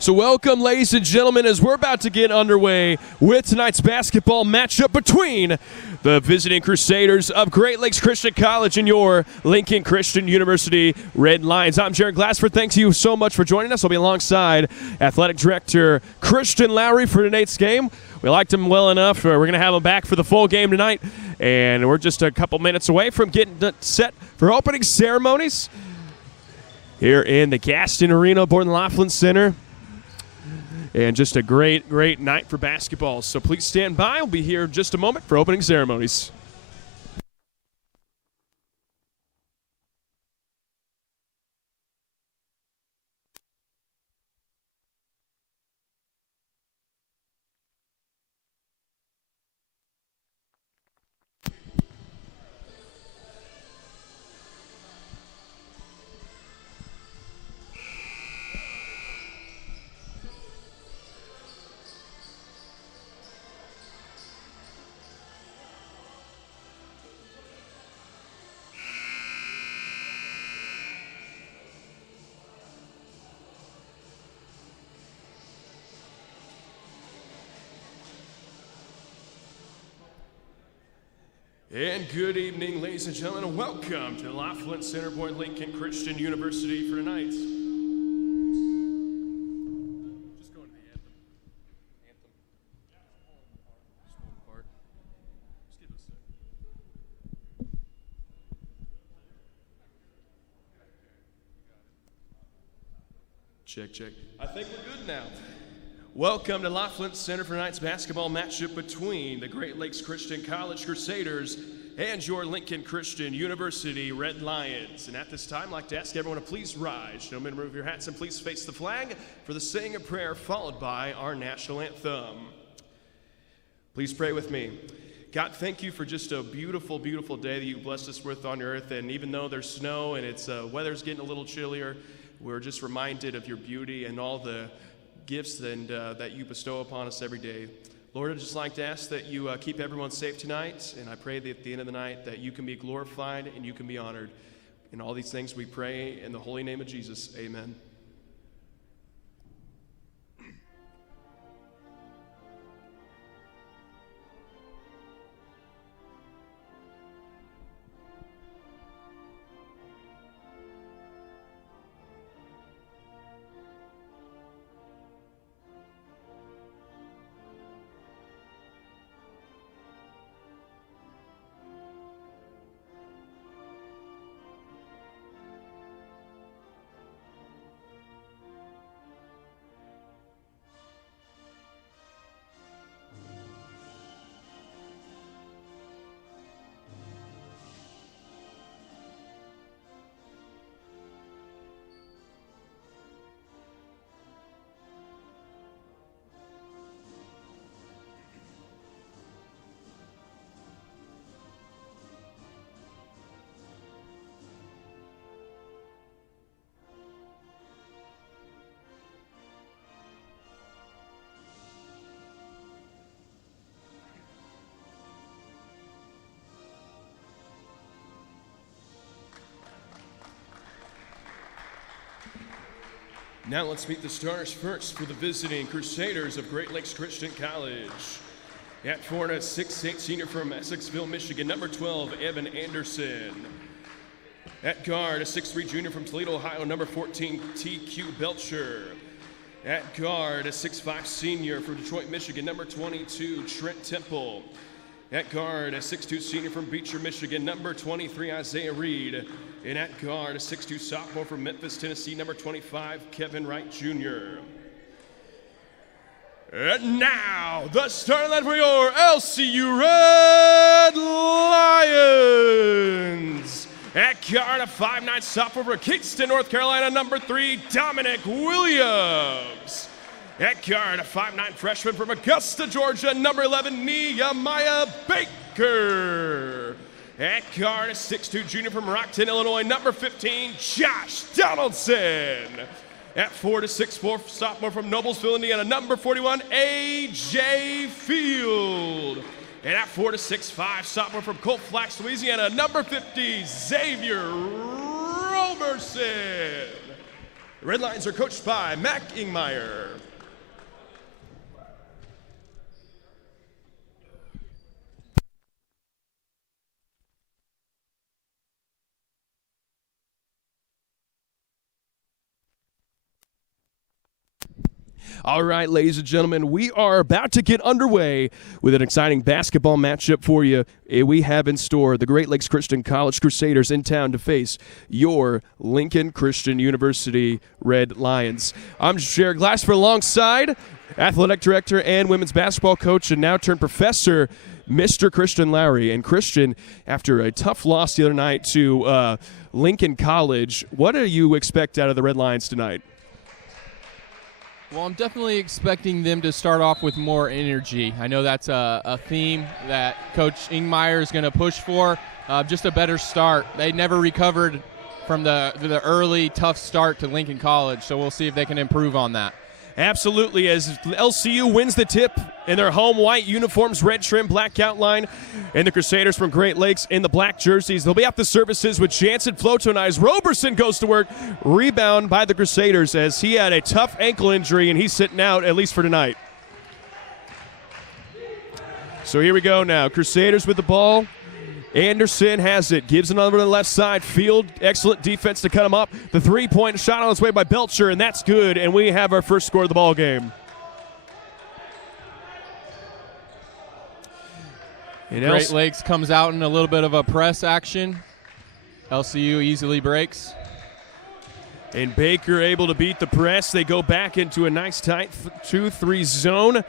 So welcome, ladies and gentlemen, as we're about to get underway with tonight's basketball matchup between the visiting Crusaders of Great Lakes Christian College and your Lincoln Christian University Red Lions. I'm Jared Glassford. Thanks you so much for joining us. I'll be alongside Athletic Director Christian Lowry for tonight's game. We liked him well enough. We're going to have him back for the full game tonight, and we're just a couple minutes away from getting set for opening ceremonies here in the Gaston Arena, Borden Laughlin Center. And just a great, great night for basketball. So please stand by. We'll be here in just a moment for opening ceremonies. And good evening, ladies and gentlemen, and welcome to the Laughlin Center Point Lincoln Christian University for tonight. Just go into the anthem. Part. Just give us a second. Check. I think we're good now. Welcome to Laughlin Center for tonight's basketball matchup between the Great Lakes Christian College Crusaders and your Lincoln Christian University Red Lions. And at this time, I'd like to ask everyone to please rise. Gentlemen, remove your hats and please face the flag for the saying of prayer, followed by our national anthem. Please pray with me. God, thank you for just a beautiful, beautiful day that you blessed us with on earth. And even though there's snow and it's weather's getting a little chillier, we're just reminded of your beauty and all the gifts and that you bestow upon us every day. Lord, I'd just like to ask that you keep everyone safe tonight, and I pray that at the end of the night that you can be glorified and you can be honored. In all these things we pray in the holy name of Jesus. Amen. Now let's meet the stars first for the visiting Crusaders of Great Lakes Christian College. At 4 and a 6'8" senior from Essexville, Michigan, number 12, Evan Anderson. At guard, a 6'3" junior from Toledo, Ohio, number 14, T.Q. Belcher. At guard, a 6'5" senior from Detroit, Michigan, number 22, Trent Temple. At guard, a 6'2" senior from Beecher, Michigan, number 23, Isaiah Reed. And at guard, a 6'2" sophomore from Memphis, Tennessee, number 25, Kevin Wright Jr. And now, the starting line for your LCU Red Lions. At guard, a 5'9" sophomore from Kingston, North Carolina, number 3, Dominic Williams. At guard, a 5'9" freshman from Augusta, Georgia, number 11, Nehemiah Baker. At guard, a 6'2" junior from Rockton, Illinois, number 15, Josh Donaldson. At 4 to 6'4" sophomore from Noblesville, Indiana, number 41, A.J. Field. And at 4 to 6'5", sophomore from Colt Flax, Louisiana, number 50, Xavier Roberson. The Red Lions are coached by Mac Ingmeyer. All right, ladies and gentlemen, we are about to get underway with an exciting basketball matchup for you. We have in store the Great Lakes Christian College Crusaders in town to face your Lincoln Christian University Red Lions. I'm Jared Glassford alongside athletic director and women's basketball coach and now turned professor, Mr. Christian Lowry. And Christian, after a tough loss the other night to Lincoln College, what do you expect out of the Red Lions tonight? Well, I'm definitely expecting them to start off with more energy. I know that's a theme that Coach Ingmeyer is going to push for, just a better start. They never recovered from the early tough start to Lincoln College, so we'll see if they can improve on that. Absolutely, as LCU wins the tip in their home white uniforms, red trim, black outline, and the Crusaders from Great Lakes in the black jerseys. They'll be off the services with Jansen Floto, and as Roberson goes to work. Rebound by the Crusaders as he had a tough ankle injury, and he's sitting out at least for tonight. So here we go now. Crusaders with the ball. Anderson has it, gives another to the left side. Field, excellent defense to cut him up. The three-point shot on its way by Belcher, and that's good, and we have our first score of the ball game. Great Lakes comes out in a little bit of a press action. LCU easily breaks. And Baker able to beat the press. They go back into a nice tight 2-3 zone.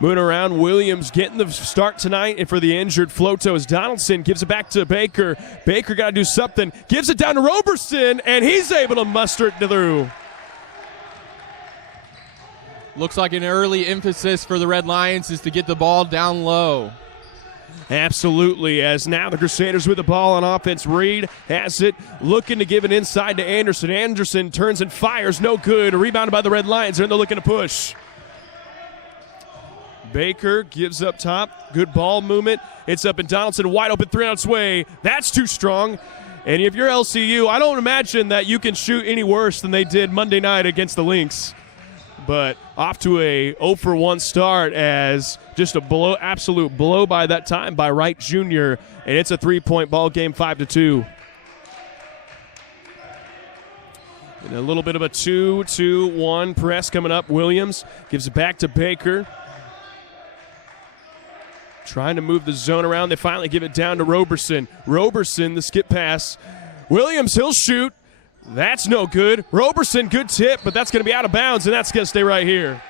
Moving around, Williams getting the start tonight, and for the injured Floto as Donaldson gives it back to Baker. Baker got to do something, gives it down to Roberson, and he's able to muster it through. Looks like an early emphasis for the Red Lions is to get the ball down low. Absolutely, as now the Crusaders with the ball on offense. Reed has it, looking to give it inside to Anderson. Anderson turns and fires, no good. Rebounded by the Red Lions, and they're looking to push. Baker gives up top. Good ball movement. It's up in Donaldson. Wide open three on its way. That's too strong. And if you're LCU, I don't imagine that you can shoot any worse than they did Monday night against the Lynx. But off to a 0-for-1 start as just a absolute blow by that time by Wright Jr. And it's a three-point ball game, 5-2. And a little bit of a 2-2-1 press coming up. Williams gives it back to Baker. Trying to move the zone around. They finally give it down to Roberson. Roberson, the skip pass. Williams, he'll shoot. That's no good. Roberson, good tip, but that's going to be out of bounds, and that's going to stay right here.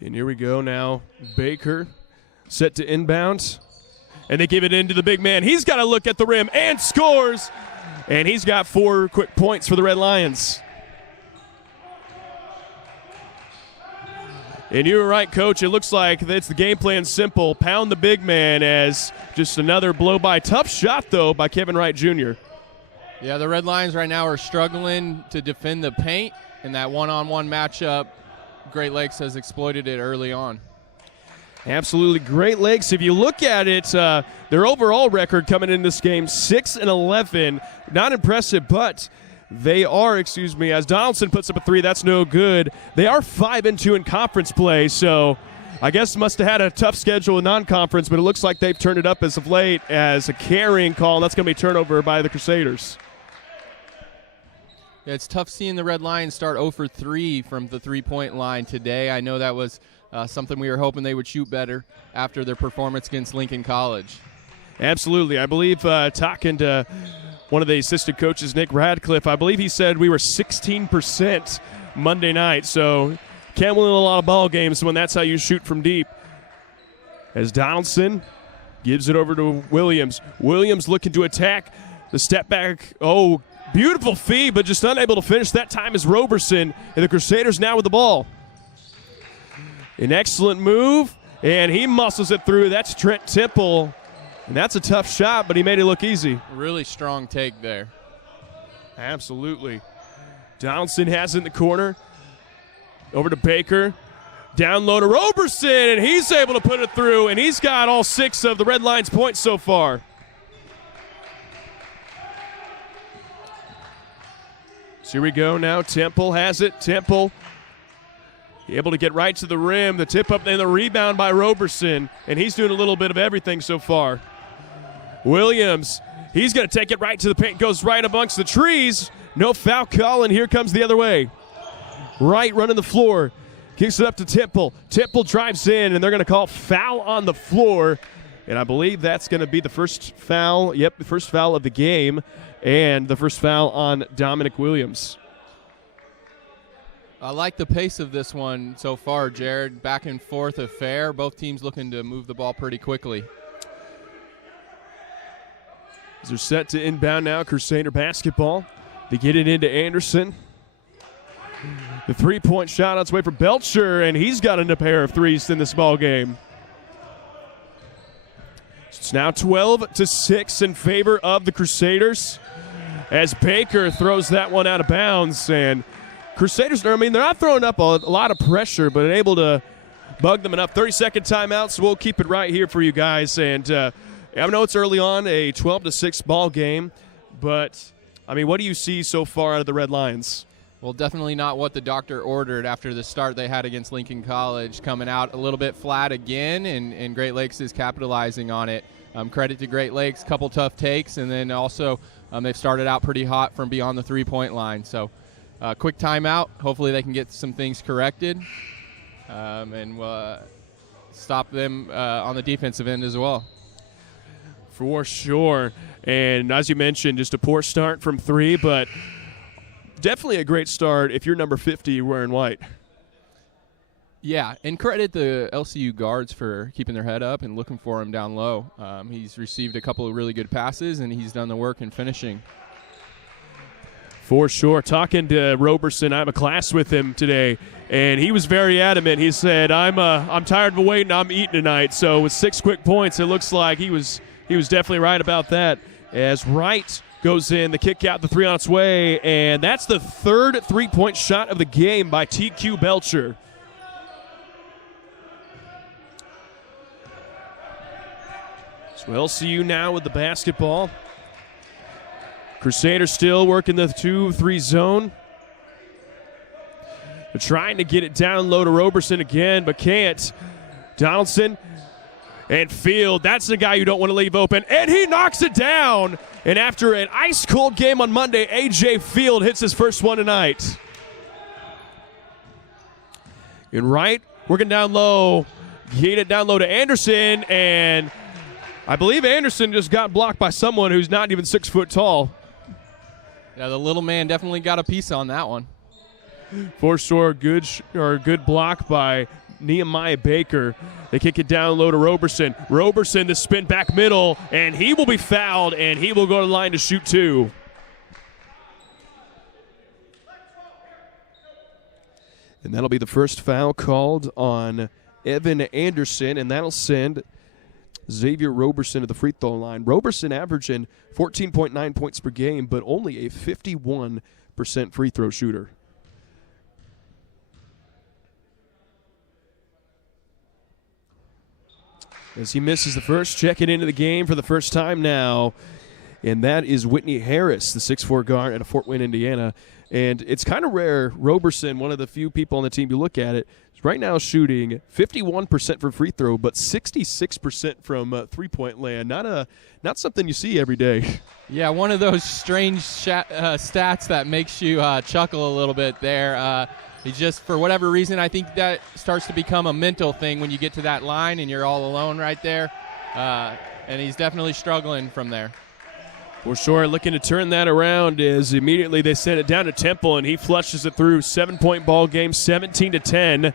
And here we go now. Baker set to inbound. And they give it into the big man. He's got to look at the rim and scores. And he's got 4 quick points for the Red Lions. And you were right, Coach. It looks like it's the game plan simple. Pound the big man as just another blow by. Tough shot, though, by Kevin Wright Jr. Yeah, the Red Lions right now are struggling to defend the paint. In that one-on-one matchup, Great Lakes has exploited it early on. Absolutely. Great Lakes, if you look at it, their overall record coming in this game, 6-11. Not impressive, but they are, as Donaldson puts up a three, that's no good. They are 5-2 in conference play, so I guess must have had a tough schedule in non-conference, but it looks like they've turned it up as of late as a carrying call, and that's going to be turnover by the Crusaders. Yeah, it's tough seeing the Red Lions start 0 for 3 from the three-point line today. I know that was something we were hoping they would shoot better after their performance against Lincoln College. Absolutely. I believe talking to one of the assistant coaches, Nick Radcliffe, I believe he said we were 16% Monday night. So can't win a lot of ball games when that's how you shoot from deep. As Donaldson gives it over to Williams. Williams looking to attack. The step back, beautiful feed, but just unable to finish. That time is Roberson, and the Crusaders now with the ball. An excellent move, and he muscles it through. That's Trent Temple, and that's a tough shot, but he made it look easy. Really strong take there. Absolutely. Donaldson has it in the corner. Over to Baker. Down low to Roberson, and he's able to put it through, and he's got all 6 of the Red Lions' points so far. So here we go now. Temple has it. Temple able to get right to the rim. The tip up and the rebound by Roberson, and he's doing a little bit of everything so far. Williams, he's going to take it right to the paint. Goes right amongst the trees. No foul call, and here comes the other way. Right running the floor. Kicks it up to Temple. Temple drives in, and they're going to call foul on the floor. And I believe that's going to be the first foul. Yep, the first foul of the game. And the first foul on Dominic Williams. I like the pace of this one so far, Jared. Back and forth affair. Both teams looking to move the ball pretty quickly. They're set to inbound now, Crusader basketball. They get it into Anderson. The three-point shot on its way for Belcher, and he's got a pair of threes in this ball game. It's now 12-6 in favor of the Crusaders as Baker throws that one out of bounds. And Crusaders, I mean, they're not throwing up a lot of pressure, but able to bug them enough. 30-second timeout, so we'll keep it right here for you guys. And I know it's early on, a 12-6 ball game, but, I mean, what do you see so far out of the Red Lions? Well, definitely not what the doctor ordered after the start they had against Lincoln College, coming out a little bit flat again, and Great Lakes is capitalizing on it. Credit to Great Lakes, couple tough takes, and then also they've started out pretty hot from beyond the three-point line. So quick timeout. Hopefully they can get some things corrected and stop them on the defensive end as well. For sure. And as you mentioned, just a poor start from three, but definitely a great start if you're number 50 wearing white. Yeah, and credit the LCU guards for keeping their head up and looking for him down low. He's received a couple of really good passes, and he's done the work in finishing. For sure. Talking to Roberson, I have a class with him today, and he was very adamant. He said, I'm tired of waiting. I'm eating tonight. So with 6 quick points, it looks like he was definitely right about that. As Wright goes in, the kick out, the three on its way, and that's the third three-point shot of the game by TQ Belcher. So LCU now with the basketball. Crusaders still working the 2-3 zone. They're trying to get it down low to Roberson again, but can't. Donaldson and Field, that's the guy you don't want to leave open, and he knocks it down. And after an ice-cold game on Monday, A.J. Field hits his first one tonight. And Wright working down low, getting it down low to Anderson, and I believe Anderson just got blocked by someone who's not even 6 foot tall. Yeah, the little man definitely got a piece on that one. For sure, good block by Nehemiah Baker. They kick it down low to Roberson. Roberson, the spin back middle, and he will be fouled, and he will go to the line to shoot 2. And that'll be the first foul called on Evan Anderson, and that'll send Xavier Roberson to the free throw line. Roberson averaging 14.9 points per game, but only a 51% free throw shooter. As he misses the first, checking into the game for the first time now, and that is Whitney Harris, the 6'4 guard out of Fort Wayne, Indiana. And it's kind of rare. Roberson, one of the few people on the team, you look at it, is right now shooting 51% from free throw, but 66% from three-point land. Not something you see every day. Yeah, one of those strange stats that makes you chuckle a little bit there. He just, for whatever reason, I think that starts to become a mental thing when you get to that line and you're all alone right there. And he's definitely struggling from there. For sure, looking to turn that around as immediately they send it down to Temple, and he flushes it through. 7-point ball game, 17-10.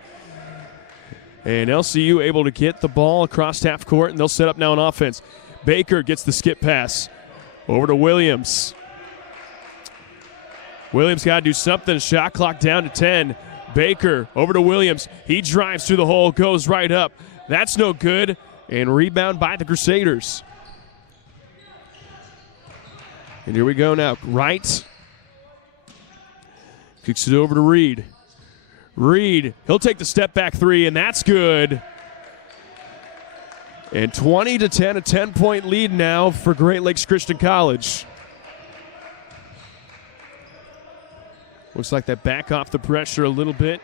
And LCU able to get the ball across half court, and they'll set up now on offense. Baker gets the skip pass over to Williams. Williams got to do something. Shot clock down to 10. Baker over to Williams. He drives through the hole, goes right up. That's no good. And rebound by the Crusaders. And here we go now. Wright kicks it over to Reed. Reed, he'll take the step back three, and that's good. And 20-10, a 10-point lead now for Great Lakes Christian College. Looks like they back off the pressure a little bit.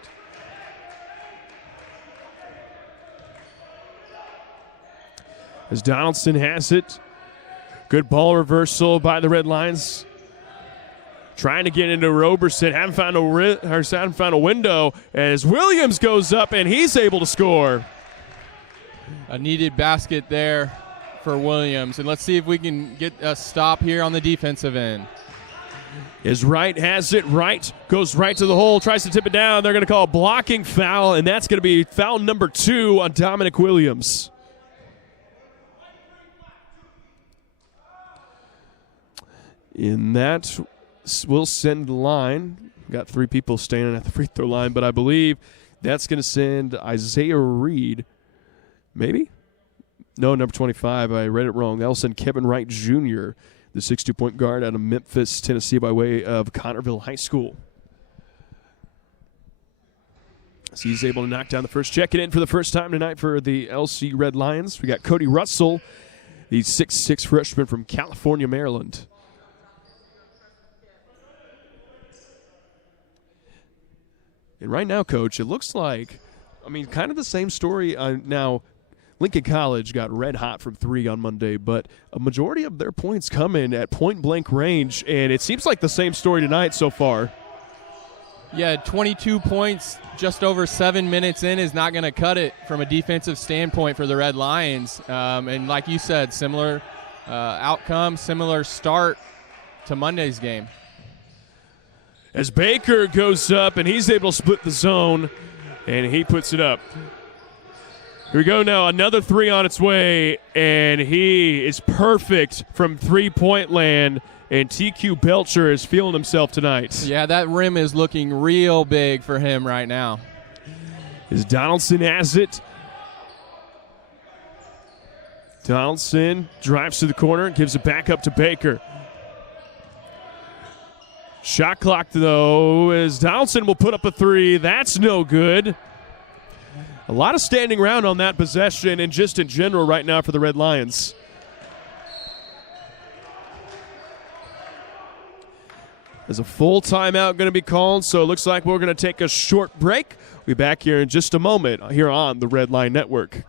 As Donaldson has it. Good ball reversal by the Red Lions. Trying to get into Roberson. Haven't found a window as Williams goes up and he's able to score. A needed basket there for Williams. And let's see if we can get a stop here on the defensive end. As Wright has it. Wright goes right to the hole, tries to tip it down. They're going to call a blocking foul, and that's going to be foul number 2 on Dominic Williams. And that will send the line. We've got 3 people standing at the free throw line, but I believe that's going to send Isaiah Reed. Maybe? No, number 25. I read it wrong. That'll send Kevin Wright Jr., the 6'2" guard out of Memphis, Tennessee, by way of Connerville High School. So he's able to knock down the first. Checking in for the first time tonight for the LC Red Lions. We got Cody Russell, the 6'6" freshman from California, Maryland. And right now, Coach, it looks like, kind of the same story. Now, Lincoln College got red hot from 3 on Monday, but a majority of their points come in at point-blank range, and it seems like the same story tonight so far. Yeah, 22 points just over 7 minutes in is not going to cut it from a defensive standpoint for the Red Lions. And like you said, similar outcome, similar start to Monday's game. As Baker goes up, and he's able to split the zone, and he puts it up. Here we go now, another 3 on its way, and he is perfect from three-point land, and TQ Belcher is feeling himself tonight. Yeah, that rim is looking real big for him right now. As Donaldson has it. Donaldson drives to the corner and gives it back up to Baker. Shot clock, though, as Donaldson will put up a 3. That's no good. A lot of standing around on that possession and just in general right now for the Red Lions. There's a full timeout going to be called, so it looks like we're going to take a short break. We'll be back here in just a moment here on the Red Line Network.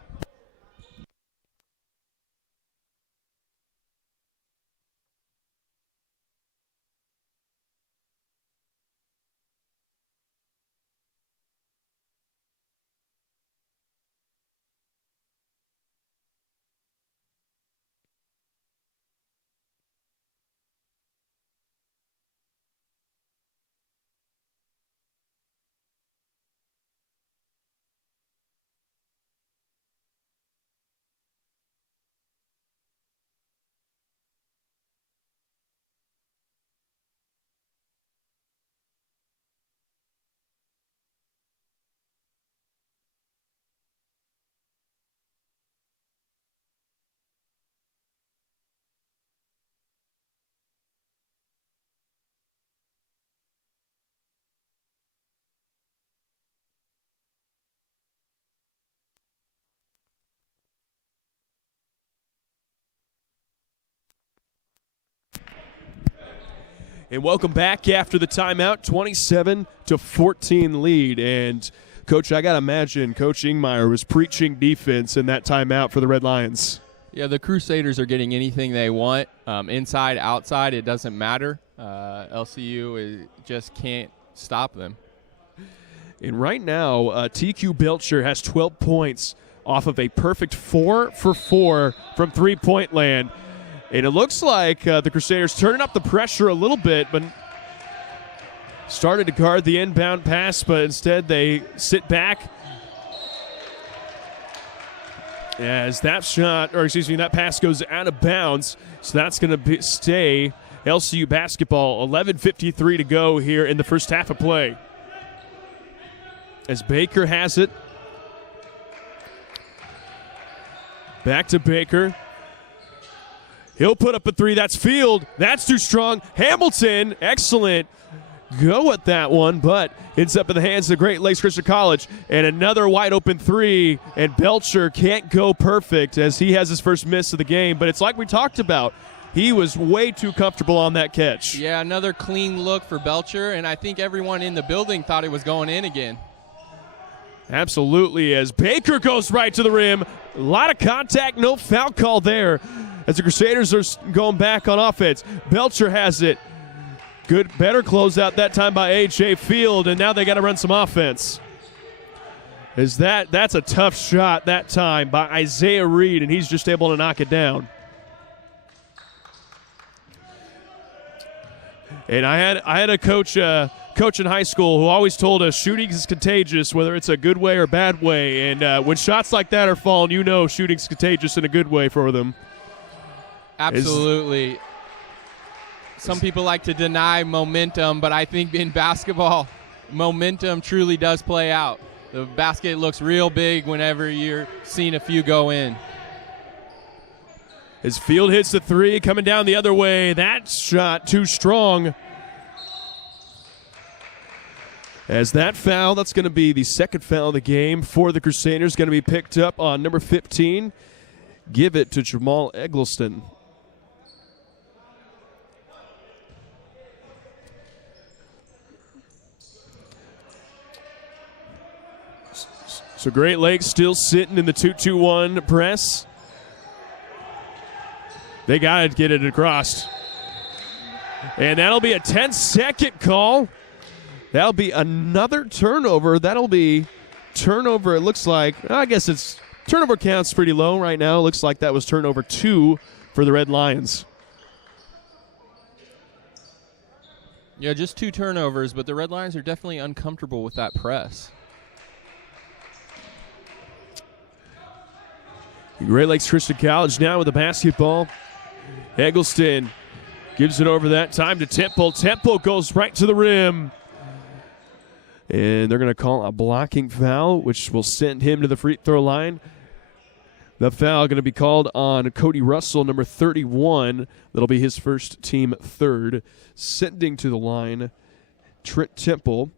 And welcome back after the timeout, 27-14 lead. And, Coach, I got to imagine Coach Ingmeyer was preaching defense in that timeout for the Red Lions. Yeah, the Crusaders are getting anything they want. Inside, outside, it doesn't matter. LCU just can't stop them. And right now, TQ Belcher has 12 points off of a perfect 4 for 4 from three-point land. And it looks like the Crusaders turning up the pressure a little bit, but started to guard the inbound pass, but instead they sit back. As that that pass goes out of bounds. So that's going to stay LCU basketball. 11:53 to go here in the first half of play. As Baker has it. Back to Baker. He'll put up a 3. That's Field. That's too strong. Hamilton, excellent. go at that one, but it's up in the hands of Great Lakes Christian College. And another wide open three, and Belcher can't go perfect as he has his first miss of the game. But it's like we talked about. He was way too comfortable on that catch. Yeah, another clean look for Belcher, and I think everyone in the building thought it was going in again. Absolutely, as Baker goes right to the rim. A lot of contact, no foul call there as the Crusaders are going back on offense. Belcher has it. Good, better closeout that time by A.J. Field, and now they got to run some offense. That's a tough shot that time by Isaiah Reed, and he's just able to knock it down. And I had a coach in high school who always told us shooting is contagious, whether it's a good way or bad way. And when shots like that are falling, you know shooting's contagious in a good way for them. Absolutely. Some people like to deny momentum, but I think in basketball, momentum truly does play out. The basket looks real big whenever you're seeing a few go in. As Field hits the three, coming down the other way. That shot too strong. As that foul, that's going to be the second foul of the game for the Crusaders, going to be picked up on number 15. Give it to Jamal Eggleston. So Great Lakes still sitting in the 2-2-1 press. They got to get it across. And that'll be a 10-second call. That'll be another turnover. That'll be turnover, it looks like. I guess it's turnover counts pretty low right now. It looks like that was turnover 2 for the Red Lions. Yeah, just 2 turnovers, but the Red Lions are definitely uncomfortable with that press. Great Lakes Christian College now with the basketball. Eggleston gives it over that time to Temple. Temple goes right to the rim. And they're going to call a blocking foul, which will send him to the free throw line. The foul going to be called on Cody Russell, number 31. That'll be his first team third. Sending to the line Trent Temple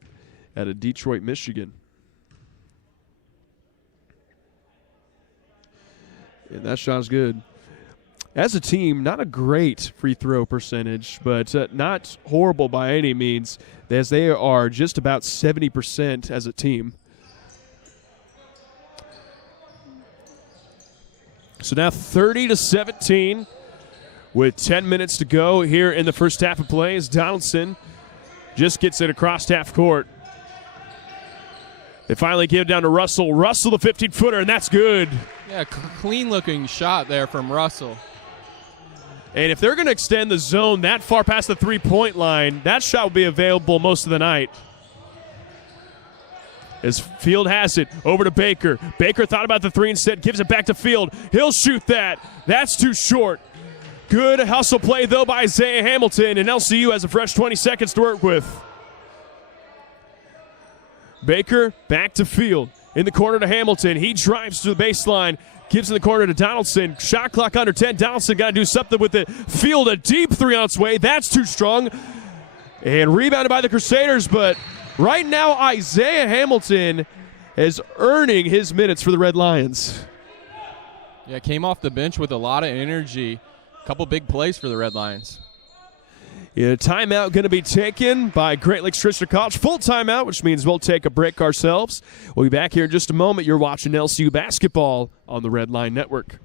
out of Detroit, Michigan. And that shot's good. As a team, not a great free throw percentage, but not horrible by any means, as they are just about 70% as a team. So now 30-17 with 10 minutes to go here in the first half of play as Donaldson just gets it across half court. They finally give it down to Russell. Russell, the 15-footer, and that's good. Yeah, clean-looking shot there from Russell. And if they're going to extend the zone that far past the three-point line, that shot will be available most of the night. As Field has it, over to Baker. Baker thought about the three instead, gives it back to Field. He'll shoot that. That's too short. Good hustle play, though, by Isaiah Hamilton, and LCU has a fresh 20 seconds to work with. Baker back to Field. In the corner to Hamilton. He drives to the baseline. Gives in the corner to Donaldson. Shot clock under 10. Donaldson got to do something with it. Field a deep 3-ounce way. That's too strong. And rebounded by the Crusaders. But right now, Isaiah Hamilton is earning his minutes for the Red Lions. Yeah, came off the bench with a lot of energy. A couple big plays for the Red Lions. Yeah, timeout going to be taken by Great Lakes Christian College. Full timeout, which means we'll take a break ourselves. We'll be back here in just a moment. You're watching LCU basketball on the Red Line Network.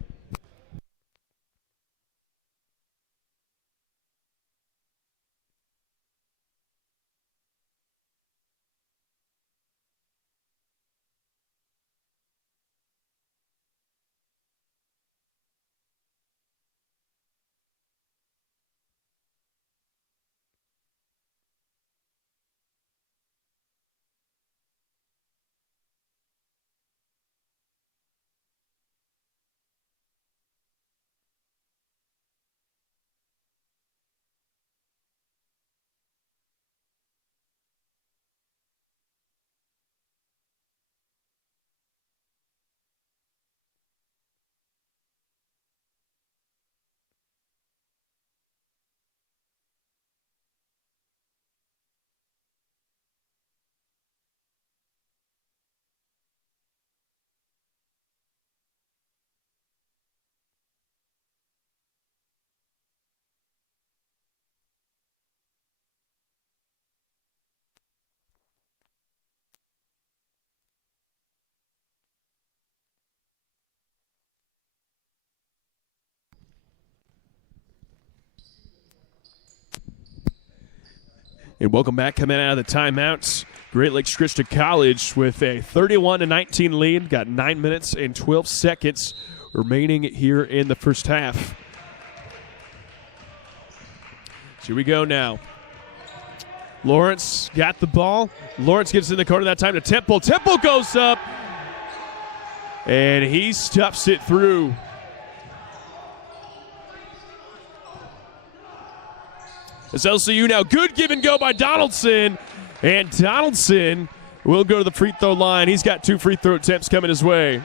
And welcome back. Coming out of the timeouts, Great Lakes Christian College with a 31-19 lead. Got 9 minutes and 12 seconds remaining here in the first half. So here we go now. Lawrence got the ball. Lawrence gets in the corner that time to Temple. Temple goes up, and he stuffs it through. It's LCU now. Good give and go by Donaldson. And Donaldson will go to the free throw line. He's got 2 free throw attempts coming his way.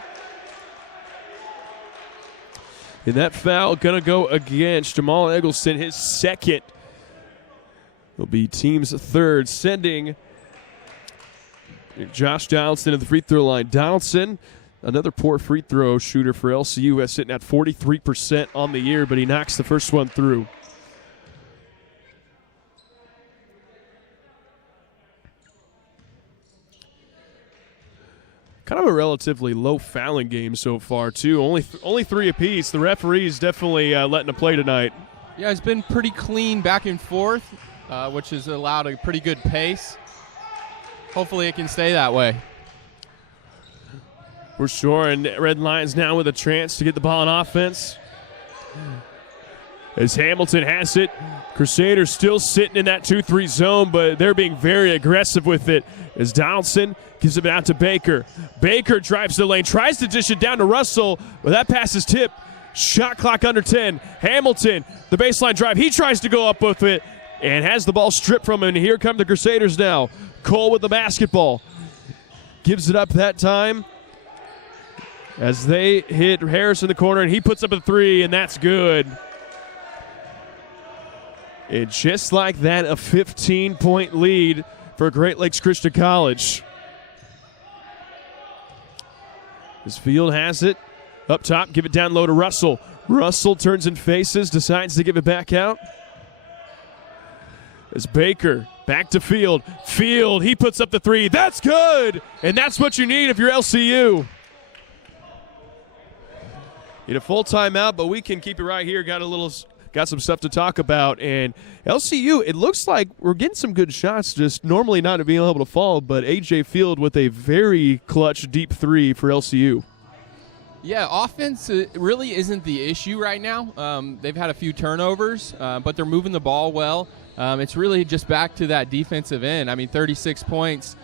And that foul going to go against Jamal Eggleston, his second. It'll be team's third, sending Josh Donaldson to the free throw line. Donaldson, another poor free throw shooter for LCU, sitting at 43% on the year, but he knocks the first one through. Kind of a relatively low fouling game so far, too. Only 3 apiece. The referee's definitely letting a play tonight. Yeah, it's been pretty clean back and forth, which has allowed a pretty good pace. Hopefully it can stay that way. For sure, and Red Lions now with a chance to get the ball on offense. As Hamilton has it, Crusaders still sitting in that 2-3 zone, but they're being very aggressive with it. As Donaldson gives it out to Baker. Baker drives the lane, tries to dish it down to Russell, but that pass is tipped. Shot clock under 10. Hamilton, the baseline drive, he tries to go up with it and has the ball stripped from him. And here come the Crusaders now. Cole with the basketball. Gives it up that time as they hit Harris in the corner, and he puts up a 3, and that's good. And just like that, a 15-point lead for Great Lakes Christian College. As Field has it. Up top, give it down low to Russell. Russell turns and faces, decides to give it back out. As Baker back to Field. Field, he puts up the 3. That's good! And that's what you need if you're LCU. Need a full timeout, but we can keep it right here. Got some stuff to talk about. And LCU, it looks like we're getting some good shots, just normally not being able to fall, but A.J. Field with a very clutch deep 3 for LCU. Yeah, offense really isn't the issue right now. They've had a few turnovers, but they're moving the ball well. It's really just back to that defensive end. I mean, 36 points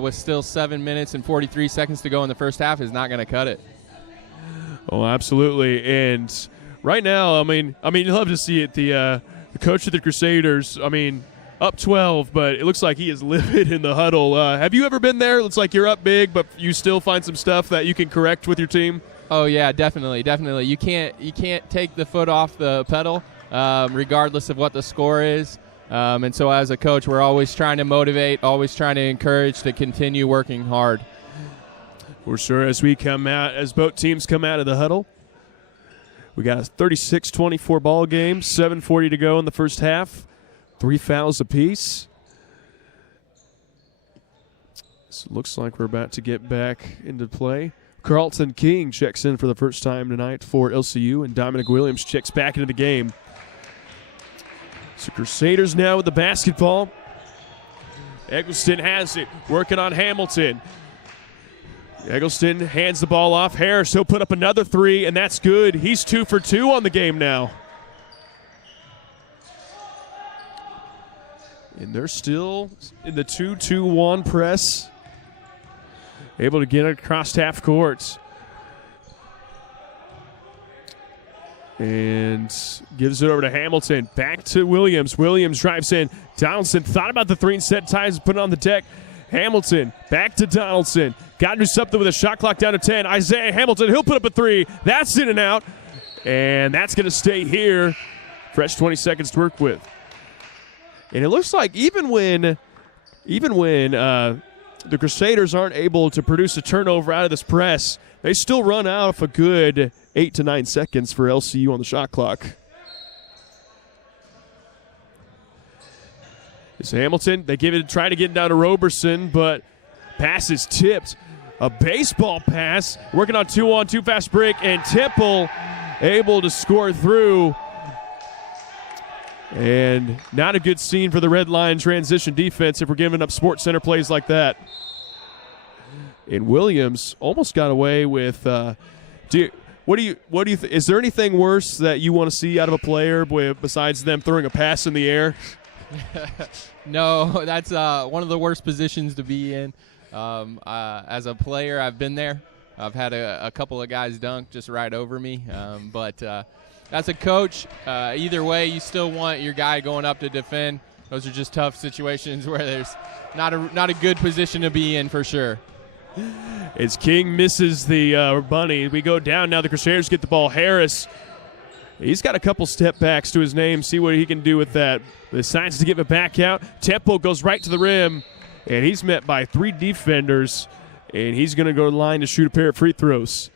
with still 7 minutes and 43 seconds to go in the first half is not going to cut it. Oh, absolutely. And right now, I mean, you love to see it. The coach of the Crusaders, up 12, but it looks like he is livid in the huddle. Have you ever been there? It looks like you're up big, but you still find some stuff that you can correct with your team. Oh yeah, definitely. You can't take the foot off the pedal, regardless of what the score is. And so as a coach, we're always trying to motivate, always trying to encourage to continue working hard. For sure, as both teams come out of the huddle, we got a 36-24 ball game, 7:40 to go in the first half, 3 fouls apiece. So it looks like we're about to get back into play. Carlton King checks in for the first time tonight for LCU, and Dominic Williams checks back into the game. So Crusaders now with the basketball. Eggleston has it, working on Hamilton. Eggleston hands the ball off. Harris, he'll put up another 3, and that's good. He's 2 for 2 on the game now. And they're still in the 2-2-1 press. Able to get it across half court. And gives it over to Hamilton. Back to Williams. Williams drives in. Donaldson thought about the 3 and set ties, put it on the deck. Hamilton back to Donaldson. Got to do something with a shot clock down to 10. Isaiah Hamilton, he'll put up a 3. That's in and out. And that's going to stay here. Fresh 20 seconds to work with. And it looks like even when the Crusaders aren't able to produce a turnover out of this press, they still run out of a good 8 to 9 seconds for LCU on the shot clock. It's Hamilton. They try to get it down to Roberson, but pass is tipped. A baseball pass, working on 2-on-2 fast break, and Temple able to score through. And not a good scene for the Red Lion transition defense if we're giving up Sports Center plays like that. And Williams almost got away with is there anything worse that you want to see out of a player besides them throwing a pass in the air? No, that's one of the worst positions to be in. As a player, I've been there. I've had a couple of guys dunk just right over me. But as a coach, either way, you still want your guy going up to defend. Those are just tough situations where there's not a good position to be in for sure. As King misses the bunny, we go down now. The Crusaders get the ball. Harris, he's got a couple step backs to his name. See what he can do with that. Decides to give it back out. Temple goes right to the rim, and he's met by 3 defenders, and he's going to go to the line to shoot a pair of free throws.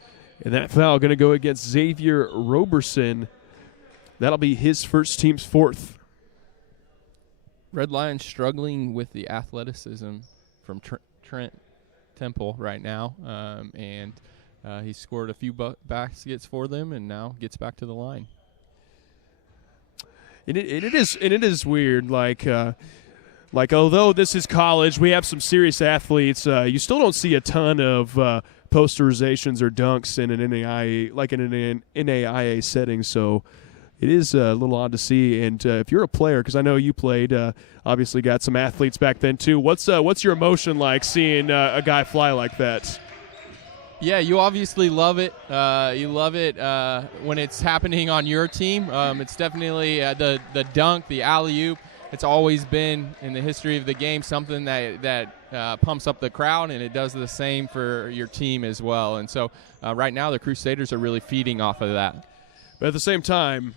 And that foul going to go against Xavier Roberson. That'll be his first, team's 4th. Red Lions struggling with the athleticism from Trent Temple right now, and he scored a few baskets for them and now gets back to the line. And it is weird, like although this is college, we have some serious athletes. You still don't see a ton of posterizations or dunks in an NAIA setting. So it is a little odd to see. And if you're a player, because I know you played, obviously got some athletes back then too. What's your emotion like seeing a guy fly like that? Yeah, you obviously love it. You love it when it's happening on your team. It's definitely the dunk, the alley-oop. It's always been in the history of the game something that pumps up the crowd, and it does the same for your team as well. And so right now the Crusaders are really feeding off of that. But at the same time,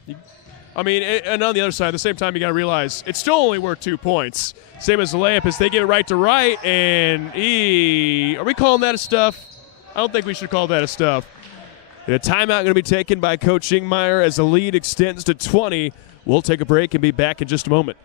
and on the other side, at the same time, you got to realize it's still only worth 2 points. Same as the layup, as they get it right to right, and are we calling that a stuff? I don't think we should call that a stuff. And a timeout going to be taken by Coach Ingmeyer as the lead extends to 20. We'll take a break and be back in just a moment.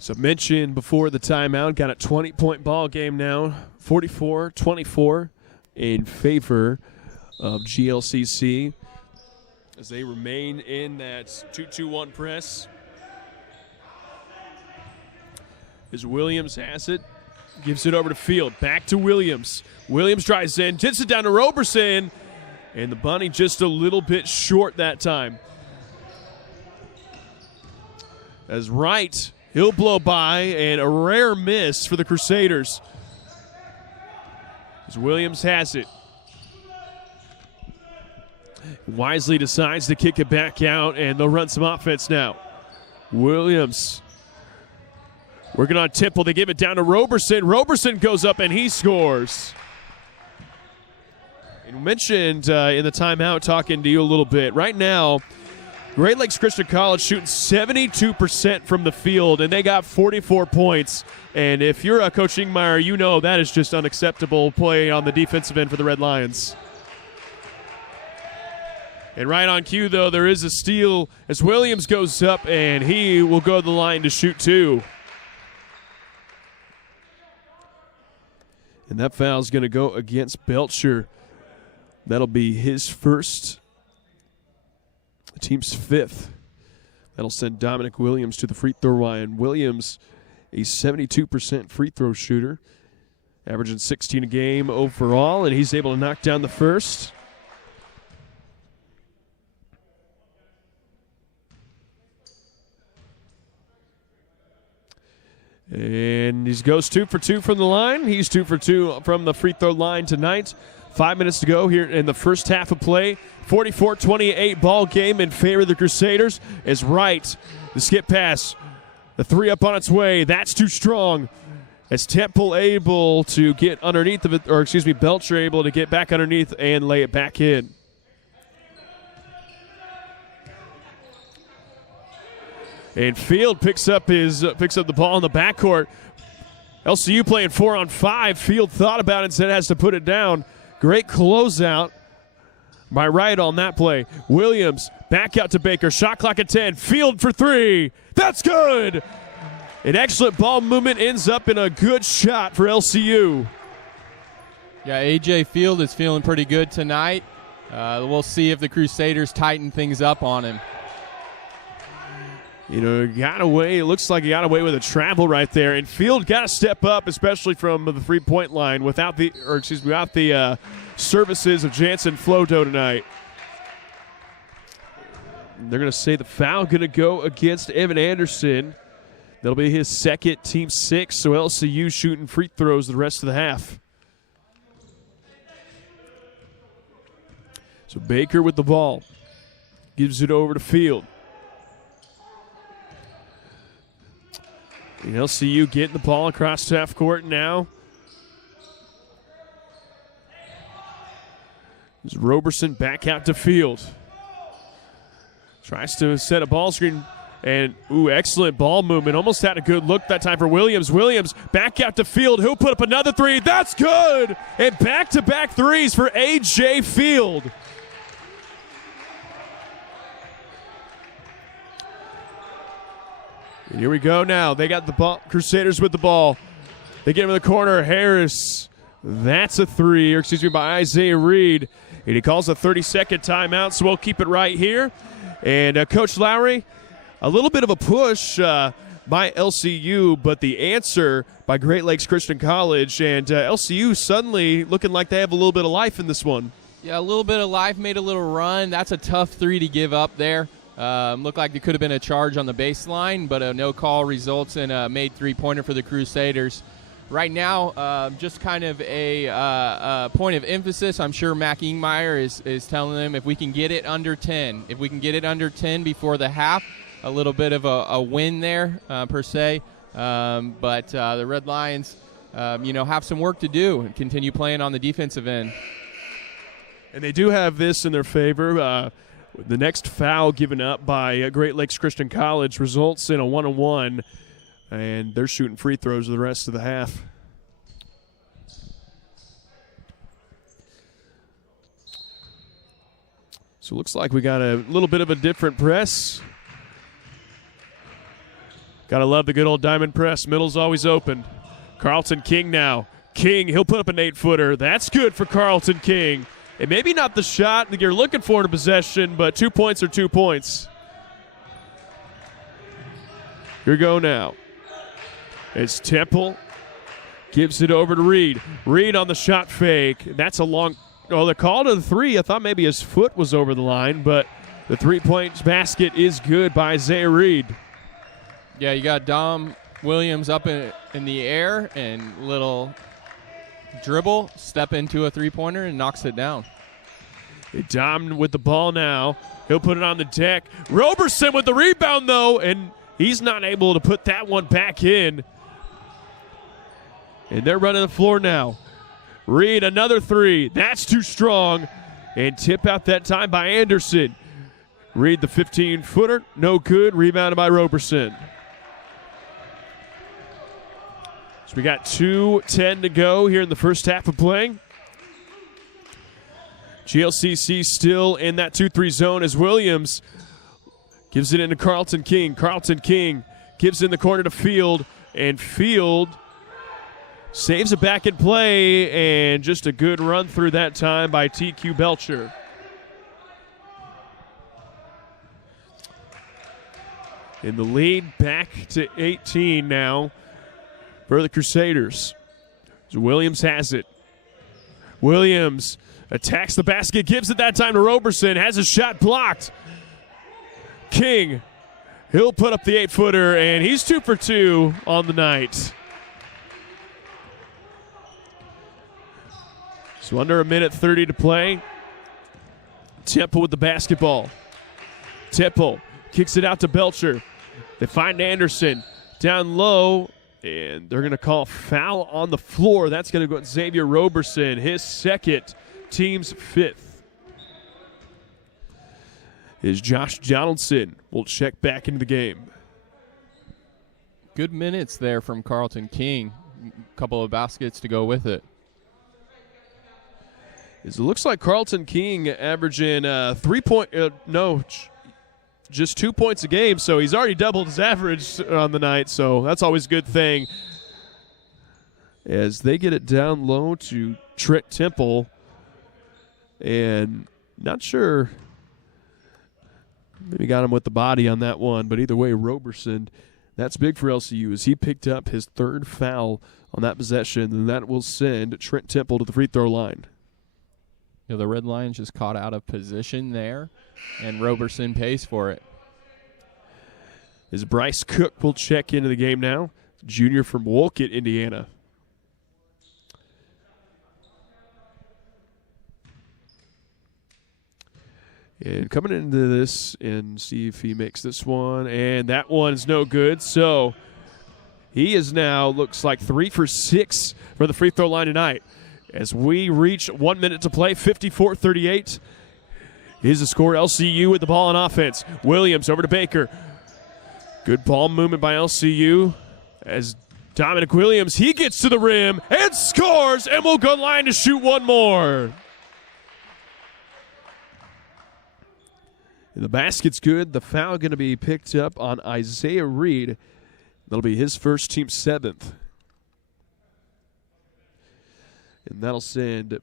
So mentioned before the timeout, got a 20-point ball game now, 44-24 in favor of GLCC as they remain in that 2-2-1 press. As Williams has it, gives it over to Field, back to Williams. Williams drives in, gets it down to Roberson, and the bunny just a little bit short that time. As Wright, he'll blow by, and a rare miss for the Crusaders. As Williams has it. Wisely decides to kick it back out, and they'll run some offense now. Williams working on Temple. They give it down to Roberson. Roberson goes up, and he scores. And we mentioned in the timeout talking to you a little bit. Right now, Great Lakes Christian College shooting 72% from the field, and they got 44 points. And if you're a Coach Ingmeyer, you know that is just unacceptable play on the defensive end for the Red Lions. And right on cue, though, there is a steal as Williams goes up, and he will go to the line to shoot 2. And that foul is going to go against Belcher. That'll be his first, the team's 5th. That'll send Dominic Williams to the free throw line. Williams, a 72% free throw shooter. averaging 16 a game overall, and he's able to knock down the first. And he goes 2 for 2 from the line. He's 2 for 2 from the free throw line tonight. 5 minutes to go here in the first half of play. 44-28 ball game in favor of the Crusaders. Is right. The skip pass. The three up on its way. That's too strong. As Temple able to get underneath of it, or excuse me, Belcher able to get back underneath and lay it back in. And Field picks up the ball in the backcourt. LCU playing 4-on-5. Field thought about it and said has to put it down. Great closeout by Wright on that play. Williams back out to Baker. Shot clock at 10. Field for 3. That's good. An excellent ball movement ends up in a good shot for LCU. Yeah, A.J. Field is feeling pretty good tonight. We'll see if the Crusaders tighten things up on him. You know, got away. It looks like he got away with a travel right there. And Field got to step up, especially from the three-point line, without the services of Jansen Flodo tonight. They're going to say the foul going to go against Evan Anderson. That'll be his second, team 6. So LCU shooting free throws the rest of the half. So Baker with the ball, gives it over to Field. And LCU getting the ball across half court now. There's Roberson back out to Field. Tries to set a ball screen. And, excellent ball movement. Almost had a good look that time for Williams. Williams back out to Field. He'll put up another 3. That's good! And back-to-back threes for A.J. Field. And here we go now. They got the ball. Crusaders with the ball. They get him in the corner. Harris. That's a 3, by Isaiah Reed. And he calls a 30-second timeout, so we'll keep it right here. And Coach Lowry, a little bit of a push by LCU, but the answer by Great Lakes Christian College. And LCU suddenly looking like they have a little bit of life in this one. Yeah, a little bit of life, made a little run. That's a tough 3 to give up there. Looked like it could have been a charge on the baseline, but a no call results in a made three-pointer for the Crusaders. Right now, just kind of a point of emphasis. I'm sure Mac Ingmeyer is telling them if we can get it under 10, if we can get it under 10 before the half, a little bit of a win there per se. But the Red Lions, have some work to do and continue playing on the defensive end. And they do have this in their favor. The next foul given up by Great Lakes Christian College results in a 1-on-1, and they're shooting free throws the rest of the half. So it looks like we got a little bit of a different press. Gotta love the good old diamond press. Middle's always open. Carlton King now. King, he'll put up an 8-footer. That's good for Carlton King. And maybe not the shot that you're looking for in a possession, but 2 points are 2 points. Here we go now. It's Temple. Gives it over to Reed. Reed on the shot fake. That's a long – the call to the 3. I thought maybe his foot was over the line, but the 3-point basket is good by Isaiah Reed. Yeah, you got Dom Williams up in the air and little – dribble, step into a three-pointer, and knocks it down. Dom with the ball now. He'll put it on the deck. Roberson with the rebound, though, and he's not able to put that one back in. And they're running the floor now. Reed, another 3. That's too strong. And tip out that time by Anderson. Reed, the 15-footer, no good. Rebounded by Roberson. So we got 2:10 to go here in the first half of play. GLCC still in that 2-3 zone as Williams gives it into Carlton King. Carlton King gives in the corner to Field, and Field saves it back in play, and just a good run through that time by TQ Belcher. In the lead back to 18 now for the Crusaders. So Williams has it. Williams attacks the basket, gives it that time to Roberson, has his shot blocked. King, he'll put up the 8-footer, and he's 2 for 2 on the night. So under 1:30 to play. Temple with the basketball. Temple kicks it out to Belcher. They find Anderson down low, and they're going to call foul on the floor. That's going to go at Xavier Roberson, his second, team's 5th. Is Josh Donaldson will check back into the game. Good minutes there from Carlton King. A couple of baskets to go with it. It looks like Carlton King averaging just 2 points a game, so he's already doubled his average on the night, so that's always a good thing. As they get it down low to Trent Temple, and not sure, maybe got him with the body on that one, but either way, Roberson, that's big for LCU as he picked up his 3rd foul on that possession, and that will send Trent Temple to the free throw line. You know, the Red Lions just caught out of position there, and Roberson pays for it. As Bryce Cook will check into the game now, junior from Wolcott, Indiana. And coming into this and see if he makes this one, and that one is no good. So he is now, looks like 3 for 6 for the free throw line tonight. As we reach 1 minute to play, 54-38 is the score. LCU with the ball on offense. Williams over to Baker. Good ball movement by LCU as Dominic Williams, he gets to the rim and scores, and will go line to shoot one more. And the basket's good. The foul going to be picked up on Isaiah Reed. That'll be his first, team 7th. And that'll send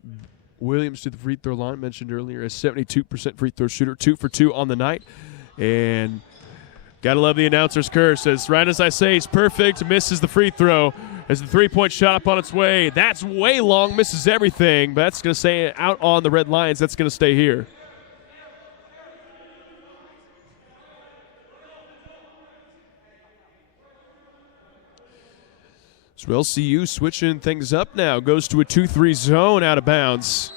Williams to the free throw line, mentioned earlier, a 72% free throw shooter, 2 for 2 on the night. And gotta love the announcer's curse, as right as I say he's perfect, misses the free throw as the 3-point shot up on its way. That's way long, misses everything, but that's going to stay out on the Red Lions. That's going to stay here. So LCU switching things up now. Goes to a 2-3 zone out of bounds.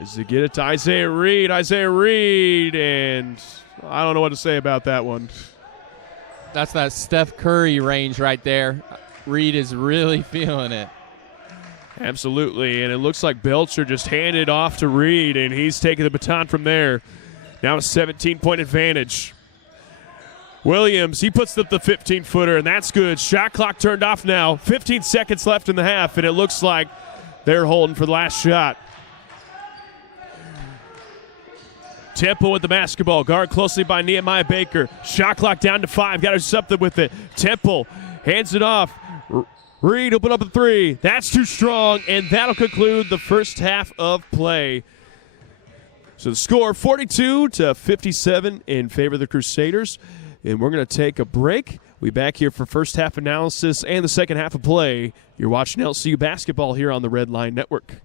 As they get it to Isaiah Reed, and I don't know what to say about that one. That's that Steph Curry range right there. Reed is really feeling it. Absolutely, and it looks like Belcher just handed off to Reed, and he's taking the baton from there. Now a 17-point advantage. Williams, he puts up the 15-footer, and that's good. Shot clock turned off now. 15 seconds left in the half, and it looks like they're holding for the last shot. Temple with the basketball. Guard closely by Nehemiah Baker. Shot clock down to 5. Got to do something with it. Temple hands it off. Reed will put up a 3. That's too strong, and that'll conclude the first half of play. So the score, 42-57 in favor of the Crusaders. And we're going to take a break. We'll be back here for first half analysis and the second half of play. You're watching LCU basketball here on the Red Line Network.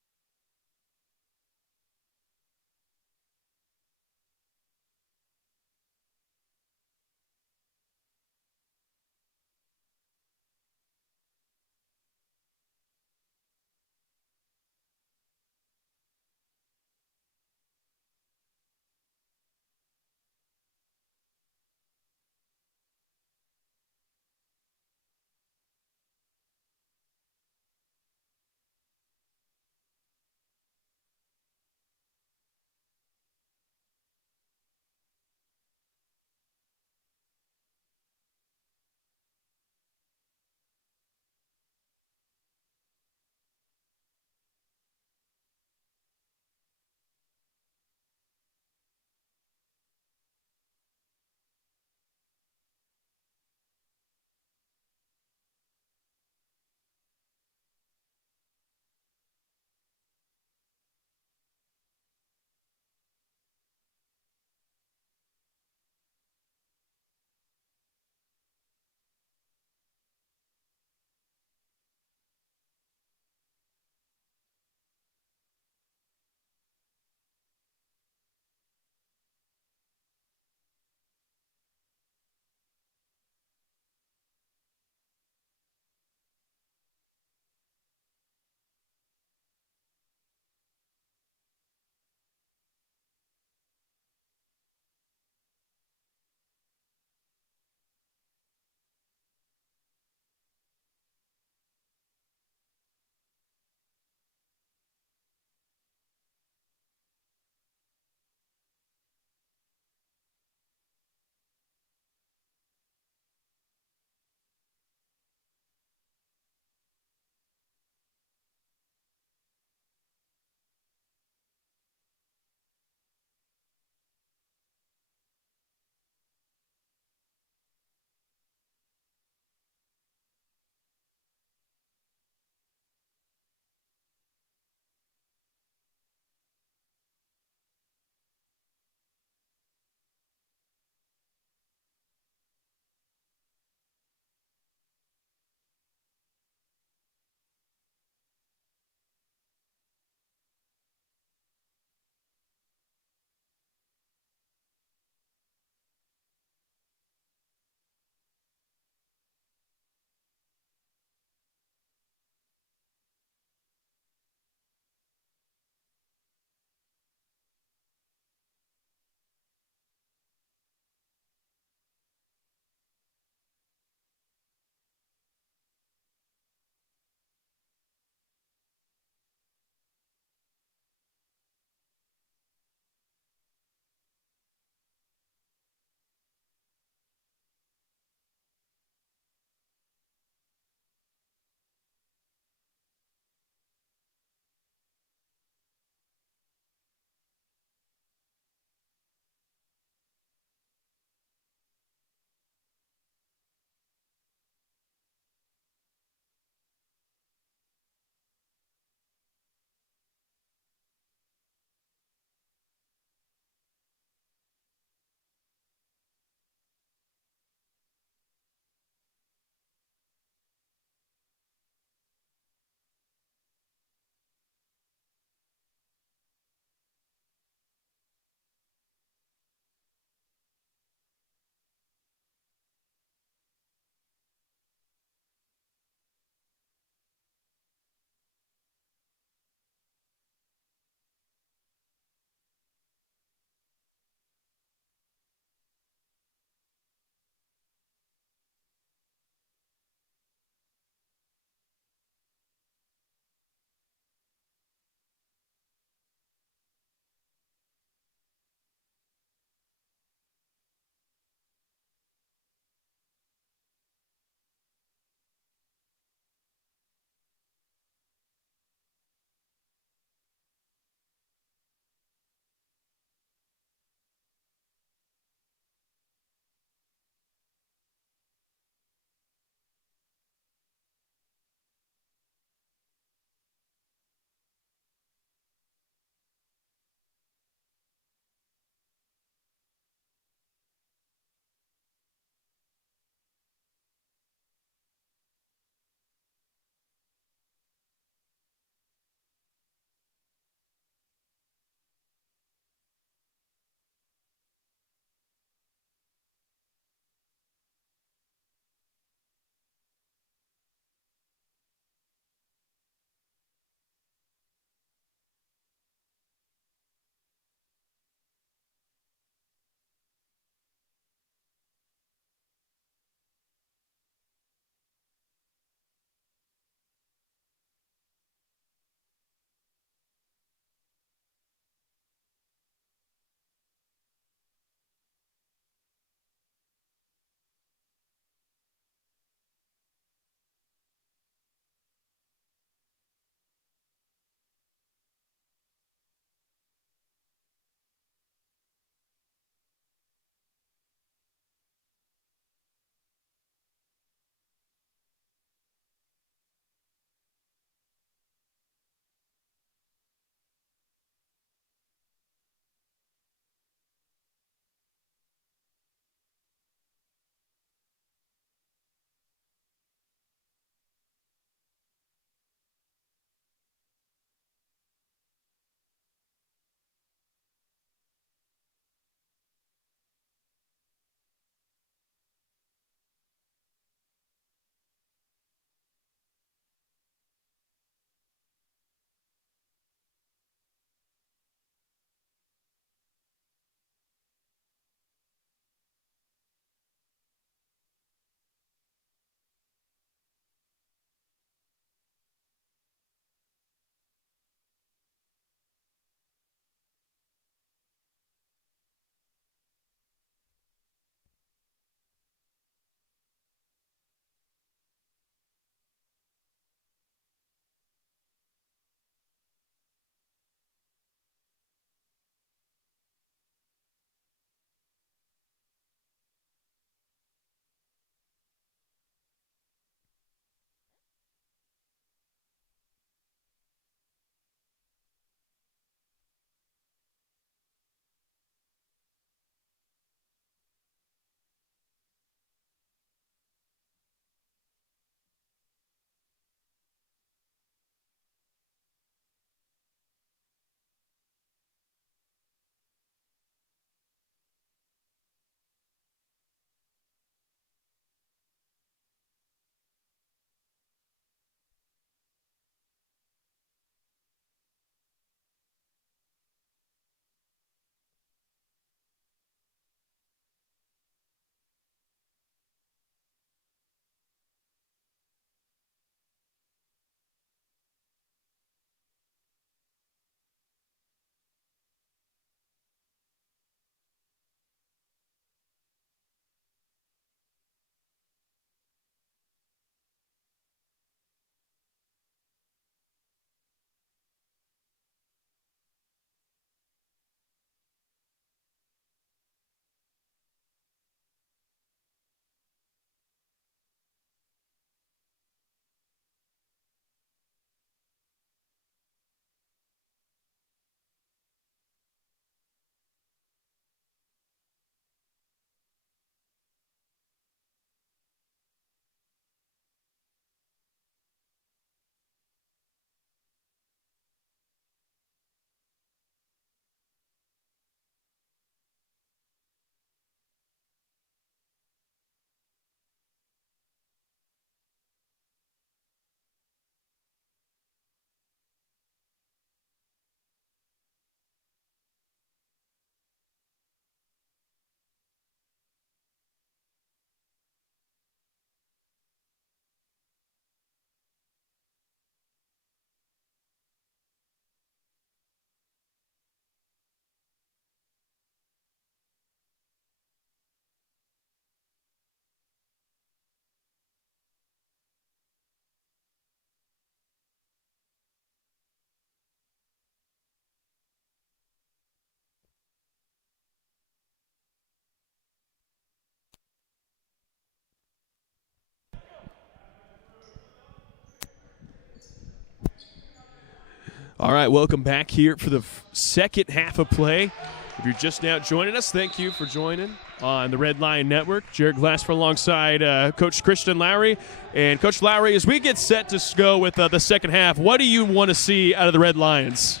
All right, welcome back here for the second half of play. If you're just now joining us, thank you for joining on the Red Lion Network. Jared Glassford alongside Coach Christian Lowry. And Coach Lowry, as we get set to go with the second half, what do you want to see out of the Red Lions?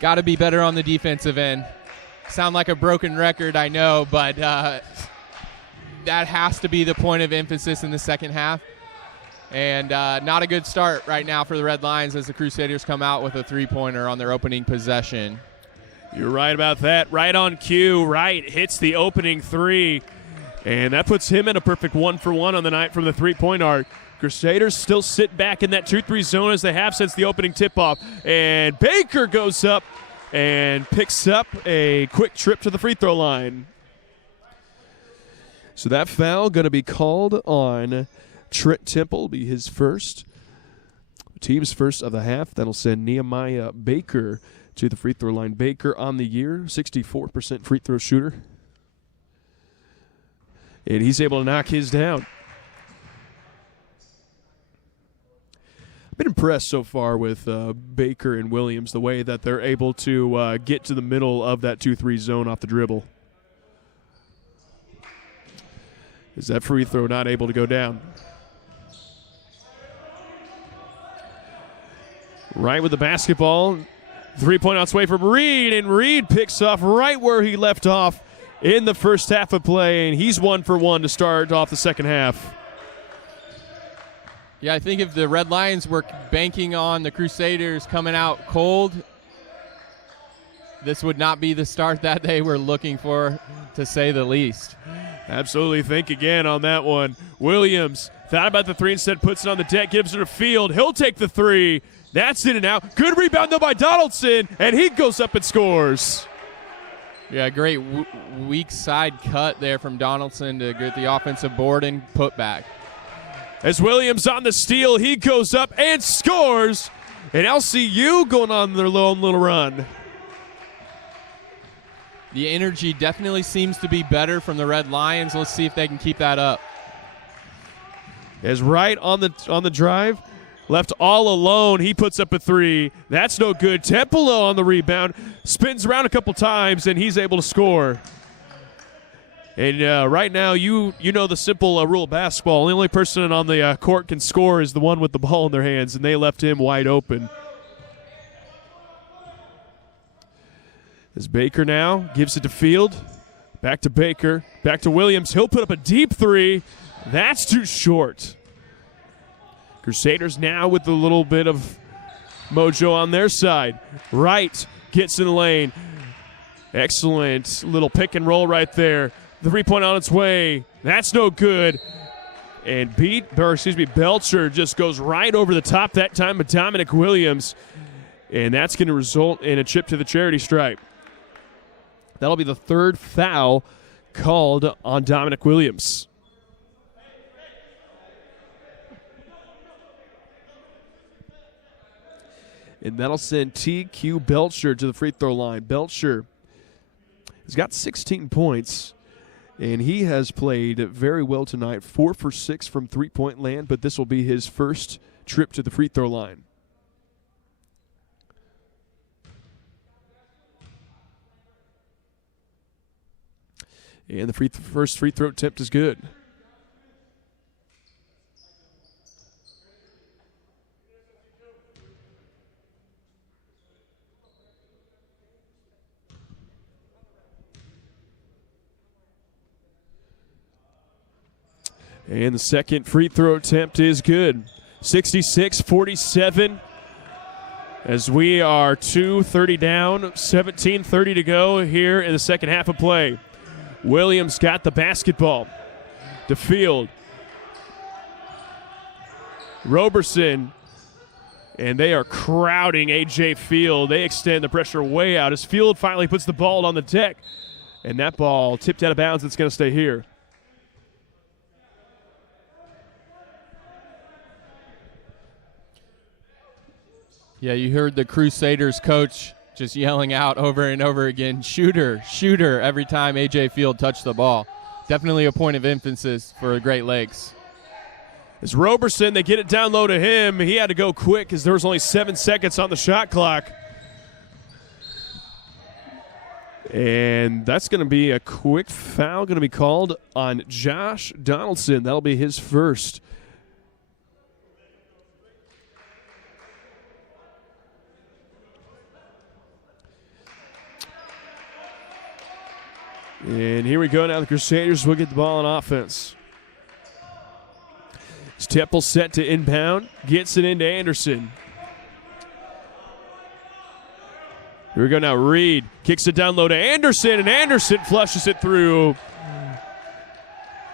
Got to be better on the defensive end. Sound like a broken record, I know, but that has to be the point of emphasis in the second half. And not a good start right now for the Red Lions as the Crusaders come out with a three-pointer on their opening possession. You're right about that. Right on cue. Right hits the opening three. And that puts him in a perfect 1-for-1 on the night from the three-point arc. Crusaders still sit back in that 2-3 zone as they have since the opening tip-off. And Baker goes up and picks up a quick trip to the free throw line. So that foul going to be called on Trent Temple, be his first. Team's first of the half. That'll send Nehemiah Baker to the free throw line. Baker on the year, 64% free throw shooter. And he's able to knock his down. I've been impressed so far with Baker and Williams, the way that they're able to get to the middle of that 2-3 zone off the dribble. Is that free throw not able to go down? Right with the basketball. Three-point on its way from Reed, and Reed picks off right where he left off in the first half of play, and he's 1-for-1 to start off the second half. Yeah, I think if the Red Lions were banking on the Crusaders coming out cold, this would not be the start that they were looking for, to say the least. Absolutely. Think again on that one. Williams thought about the three, instead puts it on the deck, gives it a field. He'll take the three. That's in and out. Good rebound, though, by Donaldson, and he goes up and scores. Yeah, great weak side cut there from Donaldson to get the offensive board and put back. As Williams on the steal, he goes up and scores. And LCU going on their own little run. The energy definitely seems to be better from the Red Lions. Let's see if they can keep that up. As right on the drive, left all alone, he puts up a three. That's no good. Tempolo on the rebound, spins around a couple times, and he's able to score. And right now, you know the simple rule of basketball. The only person on the court can score is the one with the ball in their hands, and they left him wide open. As Baker now gives it to Field. Back to Baker. Back to Williams. He'll put up a deep three. That's too short. Crusaders now with a little bit of mojo on their side. Wright gets in the lane. Excellent little pick and roll right there. The three-point on its way. That's no good. And Belcher just goes right over the top that time of Dominic Williams. And that's going to result in a chip to the charity stripe. That'll be the third foul called on Dominic Williams. And that'll send T.Q. Belcher to the free throw line. Belcher has got 16 points, and he has played very well tonight. 4 for 6 from three-point land, but this will be his first trip to the free throw line. And the first free throw attempt is good. And the second free throw attempt is good. 66-47 as we are 2:30 down, 17:30 to go here in the second half of play. Williams got the basketball. To Field. Roberson. And they are crowding A.J. Field. They extend the pressure way out as Field finally puts the ball on the deck. And that ball tipped out of bounds. It's going to stay here. Yeah, you heard the Crusaders coach just yelling out over and over again, shooter, shooter, every time A.J. Field touched the ball. Definitely a point of emphasis for Great Lakes. As Roberson, they get it down low to him. He had to go quick because there was only 7 seconds on the shot clock. And that's going to be a quick foul going to be called on Josh Donaldson. That'll be his first. And here we go now. The Crusaders will get the ball on offense. Temple set to inbound. Gets it into Anderson. Here we go now. Reed kicks it down low to Anderson, and Anderson flushes it through.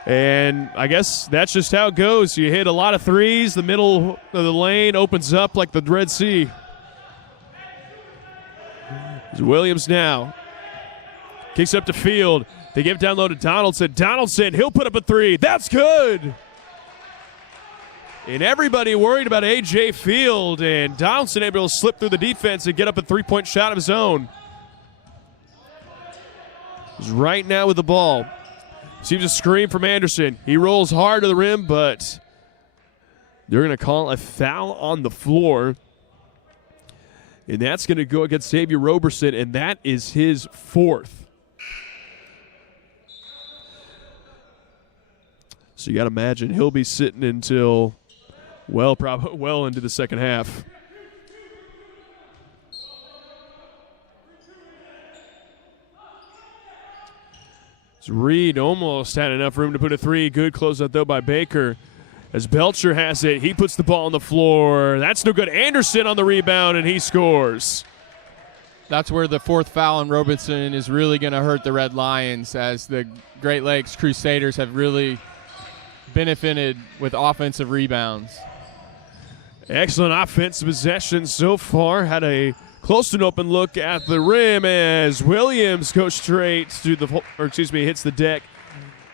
And I guess that's just how it goes. You hit a lot of threes. The middle of the lane opens up like the Red Sea. It's Williams now. Kicks up to Field. They give it down low to Donaldson. Donaldson, he'll put up a three. That's good. And everybody worried about A.J. Field, and Donaldson able to slip through the defense and get up a three-point shot of his own. He's right now with the ball. Seems a screen from Anderson. He rolls hard to the rim, but they're going to call a foul on the floor. And that's going to go against Xavier Roberson, and that is his fourth. So you got to imagine he'll be sitting until, probably well into the second half. So Reed almost had enough room to put a three. Good closeout, though, by Baker. As Belcher has it, he puts the ball on the floor. That's no good. Anderson on the rebound, and he scores. That's where the fourth foul on Roberson is really going to hurt the Red Lions, as the Great Lakes Crusaders have really benefited with offensive rebounds. Excellent offensive possession so far. Had a close to an open look at the rim as Williams goes straight to hits the deck,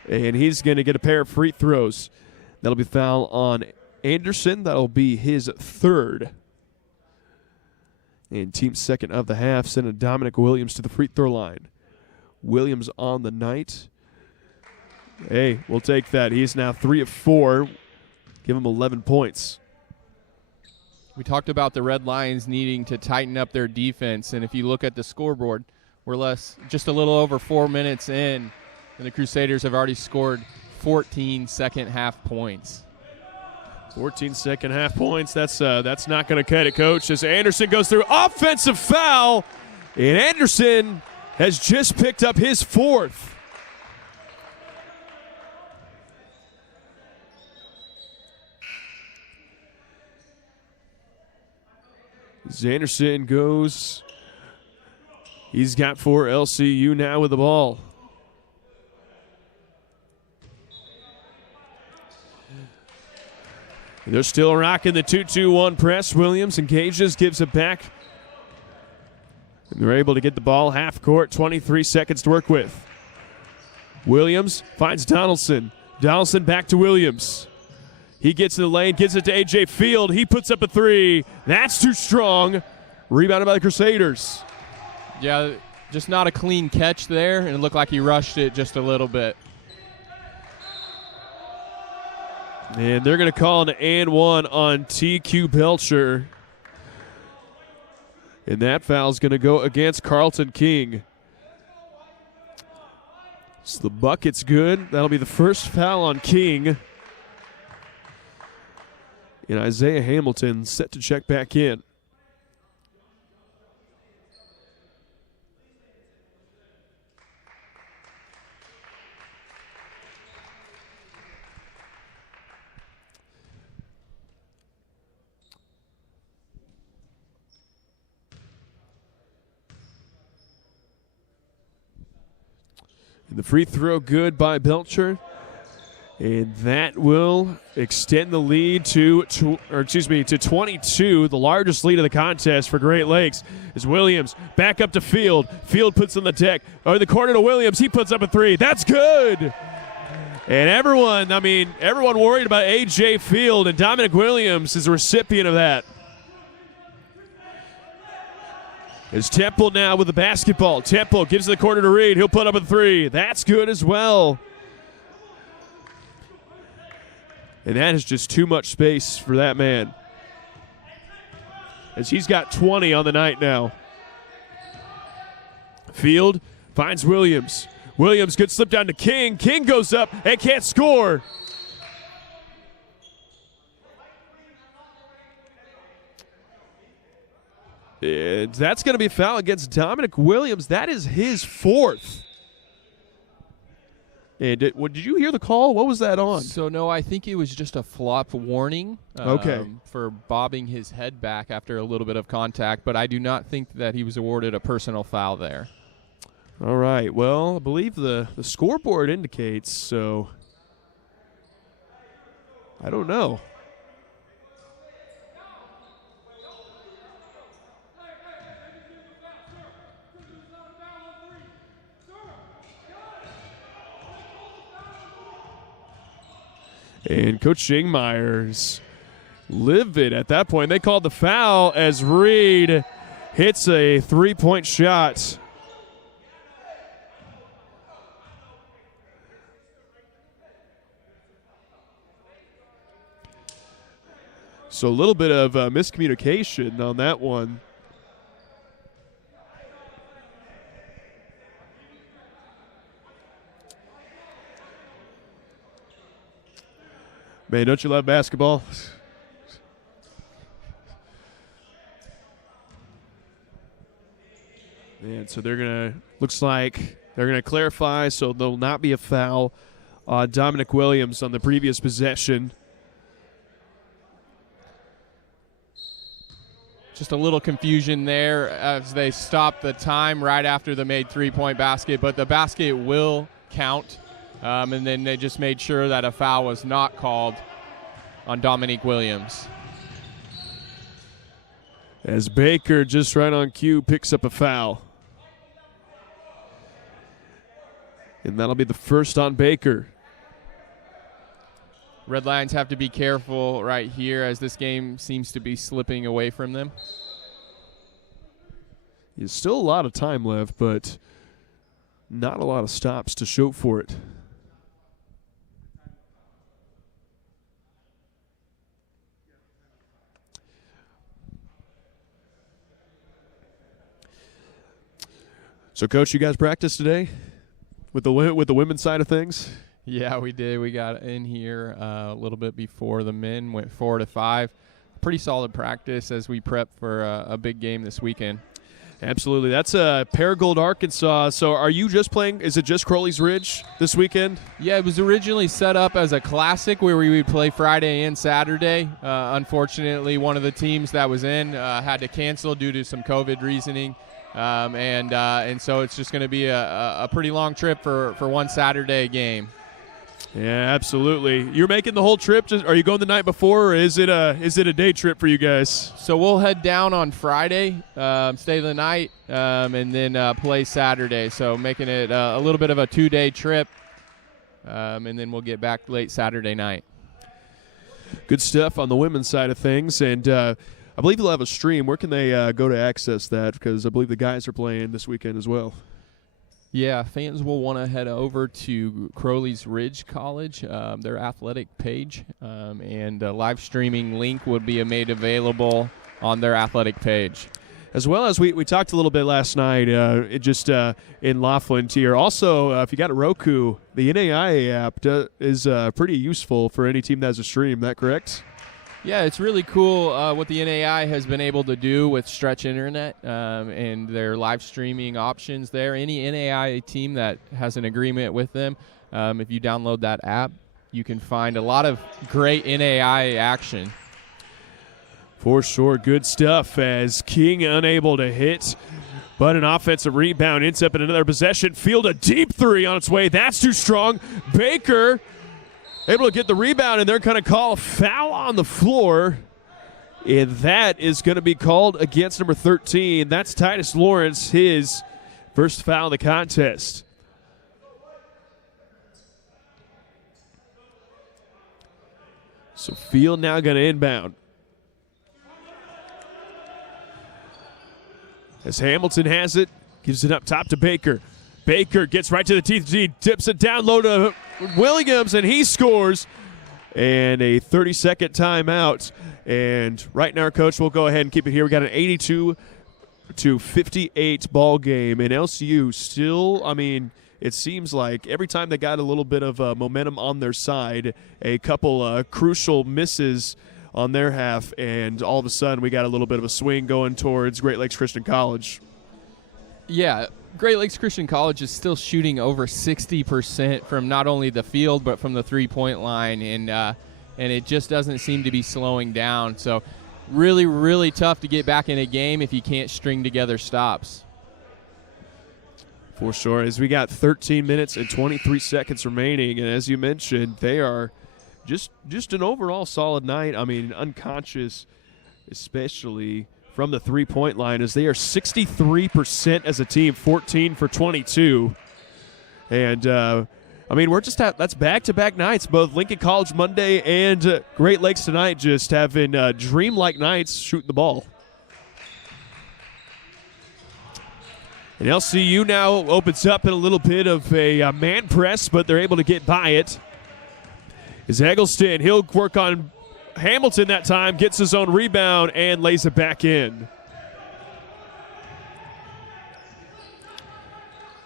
and he's going to get a pair of free throws. That'll be foul on Anderson. That'll be his third. And team second of the half, sending Dominic Williams to the free throw line. Williams on the night. Hey, we'll take that. He's now 3 of 4. Give him 11 points. We talked about the Red Lions needing to tighten up their defense, and if you look at the scoreboard, we're just a little over 4 minutes in, and the Crusaders have already scored 14 second-half points. 14 second-half points. That's not going to cut it, Coach. As Anderson goes through, offensive foul, and Anderson has just picked up his fourth. Anderson goes. He's got 4 LCU now with the ball. They're still rocking the 2-2-1 press. Williams engages, gives it back. And they're able to get the ball half court, 23 seconds to work with. Williams finds Donaldson. Donaldson back to Williams. He gets in the lane, gives it to A.J. Field. He puts up a three. That's too strong. Rebounded by the Crusaders. Yeah, just not a clean catch there, and it looked like he rushed it just a little bit. And they're going to call an and one on TQ Belcher. And that foul is going to go against Carlton King. So the bucket's good. That'll be the first foul on King. And Isaiah Hamilton set to check back in. And the free throw good by Belcher. And that will extend the lead to 22, the largest lead of the contest for Great Lakes. As Williams back up to Field. Field puts on the deck. Or the corner to Williams. He puts up a three. That's good. And everyone worried about A.J. Field, and Dominic Williams is a recipient of that. It's Temple now with the basketball. Temple gives the corner to Reed. He'll put up a three. That's good as well. And that is just too much space for that man, as he's got 20 on the night now. Field finds Williams. Williams, good slip down to King. King goes up and can't score. And that's going to be a foul against Dominic Williams. That is his fourth. And did you hear the call? What was that on? So, no, I think it was just a flop warning for bobbing his head back after a little bit of contact, but I do not think that he was awarded a personal foul there. All right. Well, I believe the scoreboard indicates, so I don't know. And Coach Ingmeyer's livid at that point. They called the foul as Reed hits a three-point shot. So a little bit of miscommunication on that one. Man, don't you love basketball? And so looks like they're going to clarify, so there'll not be a foul on Dominic Williams on the previous possession. Just a little confusion there as they stopped the time right after the made three-point basket, but the basket will count. And then they just made sure that a foul was not called on Dominique Williams. As Baker, just right on cue, picks up a foul. And that'll be the first on Baker. Red Lions have to be careful right here as this game seems to be slipping away from them. There's still a lot of time left, but not a lot of stops to show for it. So, Coach, you guys practiced today with the women's side of things? Yeah, we did. We got in here a little bit before the men went 4 to 5. Pretty solid practice as we prep for a big game this weekend. Absolutely. That's Paragould, Arkansas. So are you just playing, is it just Crowley's Ridge this weekend? Yeah, it was originally set up as a classic where we would play Friday and Saturday. Unfortunately, one of the teams that was in had to cancel due to some COVID reasoning. And so it's just going to be a pretty long trip for one Saturday game. Yeah, absolutely. You're making the whole trip. Are you going the night before, or is it a day trip for you guys? So we'll head down on Friday, stay the night, and then play Saturday. So making it a little bit of a 2-day trip, and then we'll get back late Saturday night. Good stuff on the women's side of things, and I believe you'll have a stream. Where can they go to access that? Because I believe the guys are playing this weekend as well. Yeah, fans will want to head over to Crowley's Ridge College, their athletic page, and a live streaming link would be made available on their athletic page. As well as we talked a little bit last night, in Laughlin here. Also, if you got a Roku, the NAIA app is pretty useful for any team that has a stream. That correct? Yeah, it's really cool what the NAI has been able to do with Stretch Internet and their live streaming options there. Any NAI team that has an agreement with them, if you download that app, you can find a lot of great NAI action. For sure, good stuff as King unable to hit, but an offensive rebound ends up in another possession. Field a deep three on its way. That's too strong. Baker able to get the rebound, and they're going to call a foul on the floor. And that is going to be called against number 13. That's Titus Lawrence, his first foul in the contest. So Field now going to inbound. As Hamilton has it, gives it up top to Baker. Baker gets right to the teeth. He tips it down low to Williams, and he scores. and a 30-second timeout. And right now, Coach, we'll go ahead and keep it here. We got an 82-58 ball game, and LCU still, I mean, it seems like every time they got a little bit of momentum on their side, a couple crucial misses on their half, and all of a sudden we got a little bit of a swing going towards Great Lakes Christian College. Yeah, Great Lakes Christian College is still shooting over 60% from not only the field but from the three-point line, and it just doesn't seem to be slowing down. So really, really tough to get back in a game if you can't string together stops. For sure, as we got 13 minutes and 23 seconds remaining, and as you mentioned, they are just an overall solid night. I mean, unconscious, especially from the three-point line, as they are 63% as a team, 14 for 22. And, I mean, we're just that's back-to-back nights, both Lincoln College Monday and Great Lakes tonight, just having dream-like nights shooting the ball. And LCU now opens up in a little bit of a man press, but they're able to get by it. Is Eggleston, he'll work on Hamilton that time, gets his own rebound and lays it back in.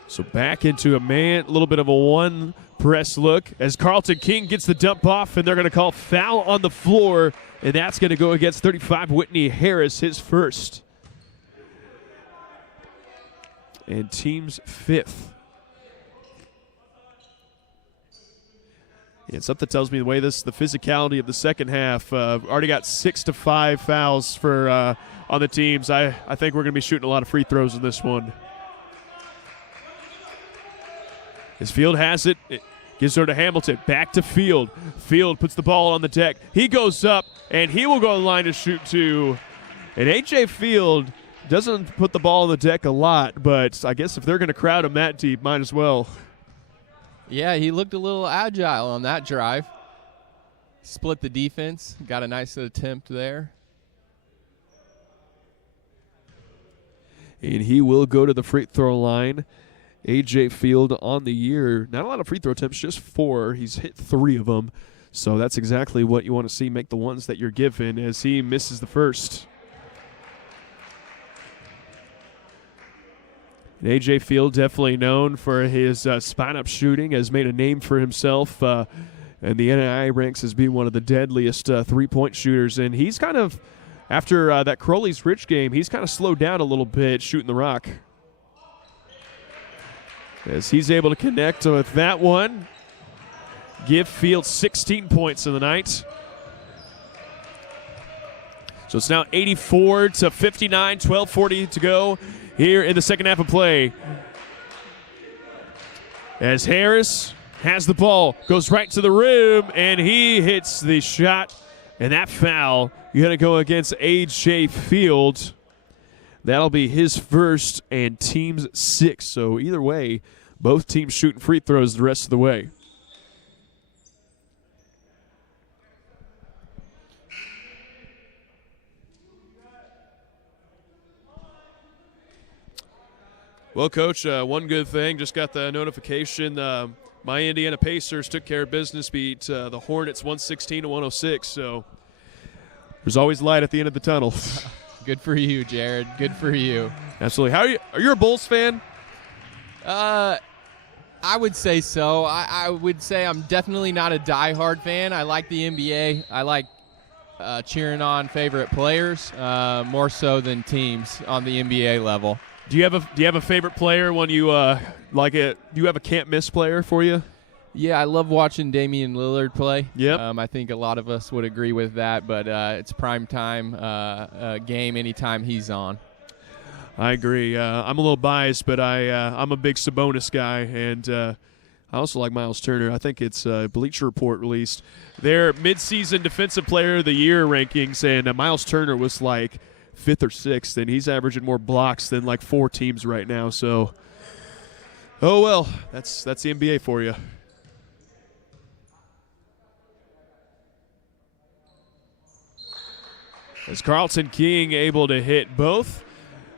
So back into a little bit of a one press look as Carlton King gets the dump off, and they're going to call foul on the floor, and that's going to go against 35 Whitney Harris, his first. And team's fifth. And something tells me the way the physicality of the second half, already got 6 to 5 fouls for on the teams. I think we're going to be shooting a lot of free throws in this one. As Field has it, gives her to Hamilton. Back to Field. Field puts the ball on the deck. He goes up, and he will go on the line to shoot two. And A.J. Field doesn't put the ball on the deck a lot, but I guess if they're going to crowd him that deep, might as well. Yeah, he looked a little agile on that drive. Split the defense. Got a nice attempt there. And he will go to the free throw line. A.J. Field on the year. Not a lot of free throw attempts, just 4. He's hit 3 of them. So that's exactly what you want to see. Make the ones that you're given as he misses the first. And A.J. Field, definitely known for his spot-up shooting, has made a name for himself and the NAIA ranks as being one of the deadliest three-point shooters. And he's kind of, after that Crowley's Ridge game, he's kind of slowed down a little bit shooting the rock. As he's able to connect with that one, give Field 16 points in the night. So it's now 84-59, 12:40 to go here in the second half of play. As Harris has the ball, goes right to the rim, and he hits the shot. And that foul, you're going to go against A.J. Field. That'll be his first and team's 6. So either way, both teams shooting free throws the rest of the way. Well, Coach, one good thing, just got the notification. My Indiana Pacers took care of business, beat the Hornets 116-106. So there's always light at the end of the tunnel. Good for you, Jared. Good for you. Absolutely. How are you? Are you a Bulls fan? I would say so. I would say I'm definitely not a diehard fan. I like the NBA. I like cheering on favorite players more so than teams on the NBA level. Do you have a favorite player when you like it? Do you have a can't miss player for you? Yeah, I love watching Damian Lillard play. Yep. I think a lot of us would agree with that, but it's prime time game anytime he's on. I agree. I'm a little biased, but I'm a big Sabonis guy, and I also like Miles Turner. I think it's Bleacher Report released their midseason Defensive Player of the Year rankings, and Miles Turner was like 5th or 6th, and he's averaging more blocks than like 4 teams right now. So, oh well, that's the NBA for you. As Carlton King able to hit both.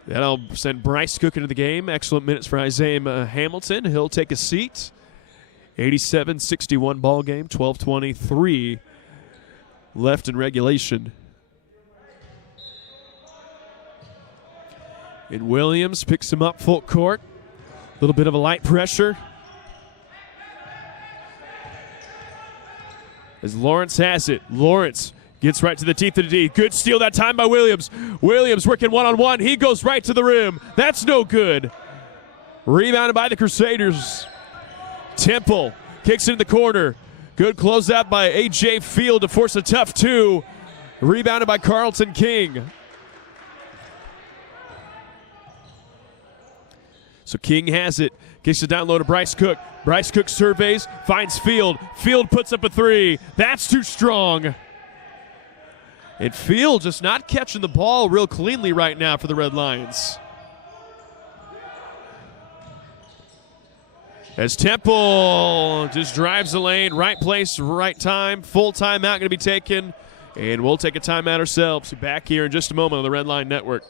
That'll send Bryce Cook into the game. Excellent minutes for Isaiah Hamilton. He'll take a seat. 87-61 ball game, 12:23 left in regulation. And Williams picks him up full court. A little bit of a light pressure. As Lawrence has it. Lawrence gets right to the teeth of the D. Good steal that time by Williams. Williams working one-on-one. He goes right to the rim. That's no good. Rebounded by the Crusaders. Temple kicks it in the corner. Good closeout by A.J. Field to force a tough two. Rebounded by Carlton King. So King has it. Kicks it down low to Bryce Cook. Bryce Cook surveys, finds Field. Field puts up a three. That's too strong. And Field just not catching the ball real cleanly right now for the Red Lions. As Temple just drives the lane, right place, right time. Full timeout going to be taken. And we'll take a timeout ourselves. Back here in just a moment on the Red Line Network.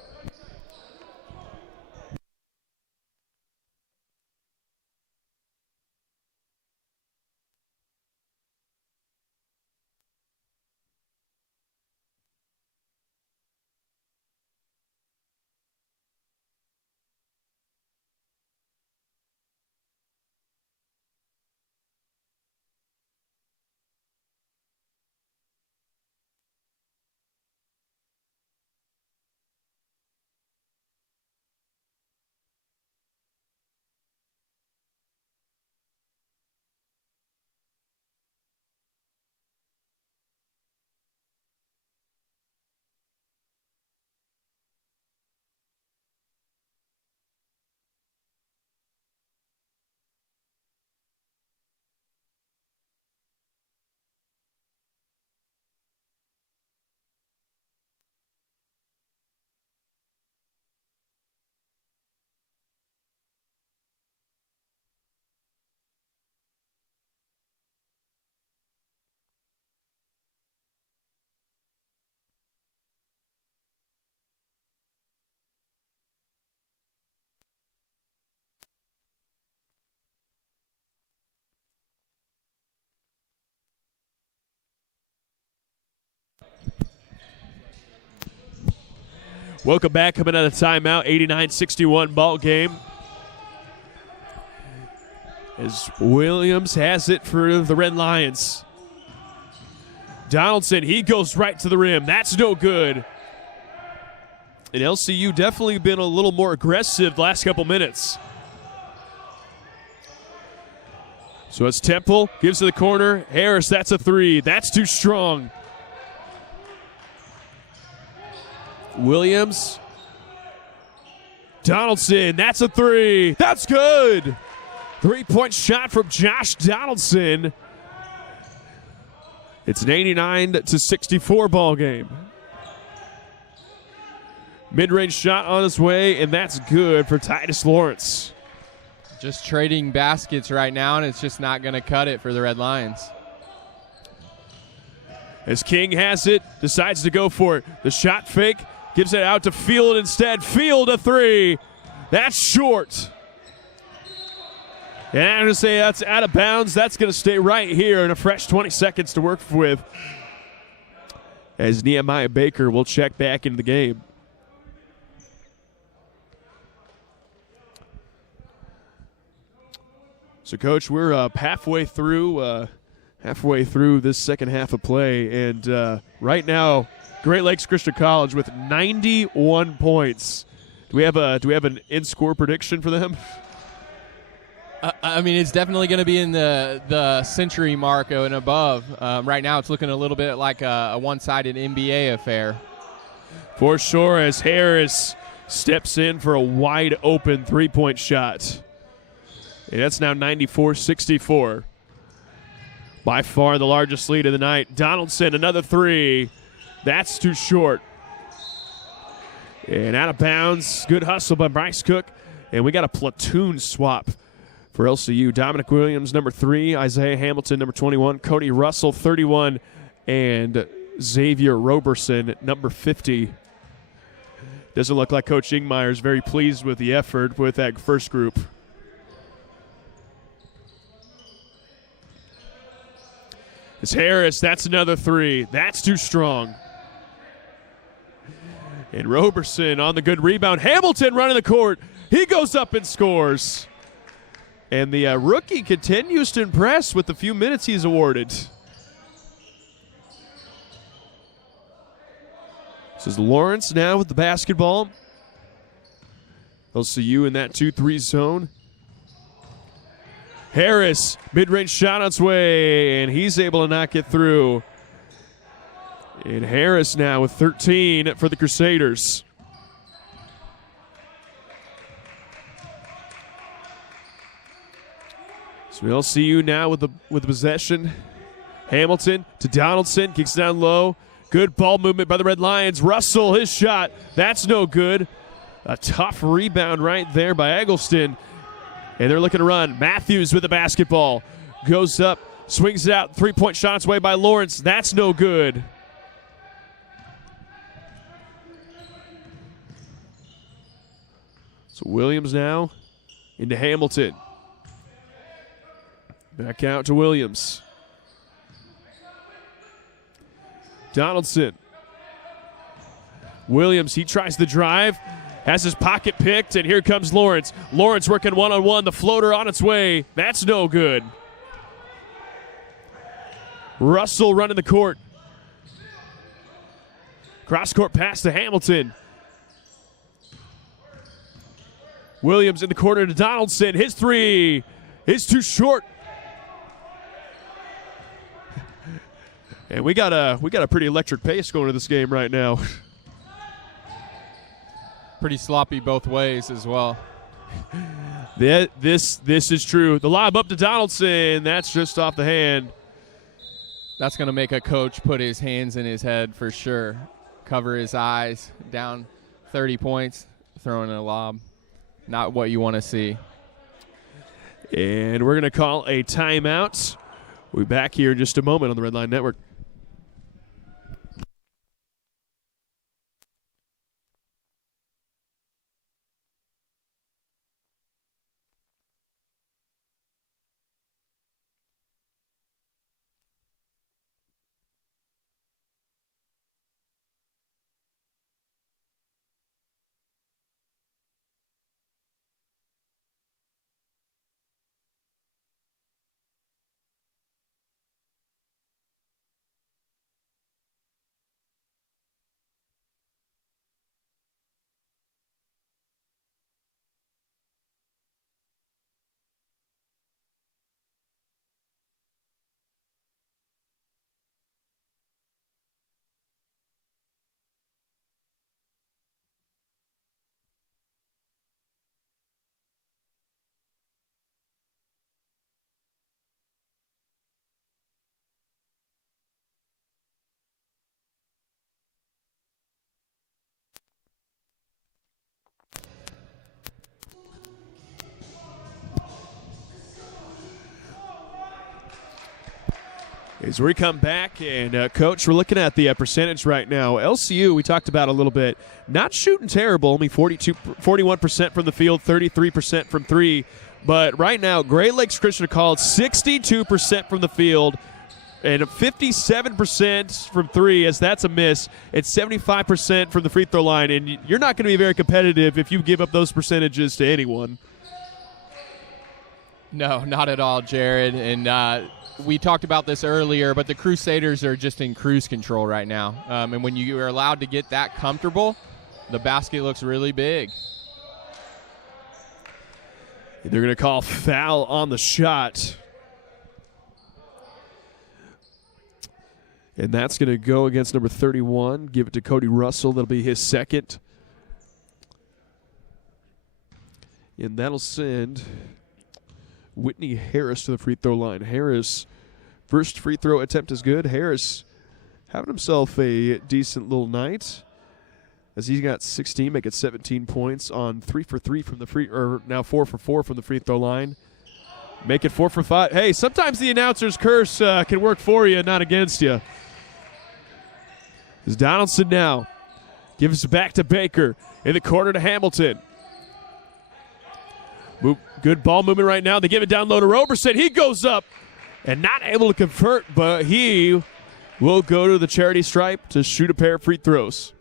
Welcome back. Coming out of timeout, 89-61 ball game. As Williams has it for the Red Lions. Donaldson, he goes right to the rim. That's no good. And LCU definitely been a little more aggressive the last couple minutes. So it's Temple, gives to the corner. Harris, that's a three. That's too strong. Williams. Donaldson, that's a three. That's good. 3-point shot from Josh Donaldson. It's an 89-64 ball game. Mid-range shot on his way, and that's good for Titus Lawrence. Just trading baskets right now, and it's just not going to cut it for the Red Lions. As King has it, decides to go for it. The shot fake, gives it out to Field instead. Field a three. That's short. And I'm going to say that's out of bounds. That's going to stay right here in a fresh 20 seconds to work with. As Nehemiah Baker will check back into the game. So, Coach, we're halfway through this second half of play, and right now, Great Lakes Christian College with 91 points. Do we have an in-score prediction for them? I mean, it's definitely going to be in the century mark and above. Right now, it's looking a little bit like a one-sided NBA affair. For sure, as Harris steps in for a wide-open three-point shot. And that's now 94-64. By far the largest lead of the night. Donaldson, another three. That's too short. And out of bounds. Good hustle by Bryce Cook. And we got a platoon swap for LCU. Dominic Williams, number 3. Isaiah Hamilton, number 21. Cody Russell, 31. And Xavier Roberson, number 50. Doesn't look like Coach Ingmeyer is very pleased with the effort with that first group. It's Harris. That's another three. That's too strong. And Roberson on the good rebound. Hamilton running the court. He goes up and scores. And the rookie continues to impress with the few minutes he's awarded. This is Lawrence now with the basketball. LCU in that 2-3 zone. Harris, mid-range shot on its way, and he's able to not get through. And Harris now with 13 for the Crusaders. So LCU now with the possession. Hamilton to Donaldson, kicks down low. Good ball movement by the Red Lions. Russell, his shot, that's no good. A tough rebound right there by Eggleston. And they're looking to run. Matthews with the basketball. Goes up, swings it out. Three-point shot its way by Lawrence. That's no good. So Williams now into Hamilton. Back out to Williams. Donaldson. Williams, he tries the drive. Has his pocket picked, and here comes Lawrence. Lawrence working one-on-one. The floater on its way. That's no good. Russell running the court. Cross-court pass to Hamilton. Williams in the corner to Donaldson. His three is too short. And we got a pretty electric pace going to this game right now. Pretty sloppy both ways as well. This is true. The lob up to Donaldson. That's just off the hand. That's going to make a coach put his hands in his head for sure. Cover his eyes. Down 30 points, throwing a lob. Not what you want to see. And we're going to call a timeout. We'll be back here in just a moment on the Red Line Network. As we come back, and Coach, we're looking at the percentage right now. LCU, we talked about a little bit, not shooting terrible, only 41% from the field, 33% from three. But right now, Great Lakes Christian College, 62% from the field and 57% from three, as that's a miss. It's 75% from the free throw line, and you're not going to be very competitive if you give up those percentages to anyone. No, not at all, Jared. And we talked about this earlier, but the Crusaders are just in cruise control right now. And when you are allowed to get that comfortable, the basket looks really big. They're going to call foul on the shot. And that's going to go against number 31. Give it to Cody Russell. That'll be his second. And that'll send Whitney Harris to the free throw line. Harris, first free throw attempt is good. Harris having himself a decent little night, as he's got 16, making 17 points on 3 for 3 from the now 4 for 4 from the free throw line. Make it 4 for 5. Hey, sometimes the announcer's curse can work for you, not against you. As Donaldson now gives it back to Baker in the corner to Hamilton. Good ball movement right now. They give it down low to Roberson. He goes up and not able to convert, but he will go to the charity stripe to shoot a pair of free throws.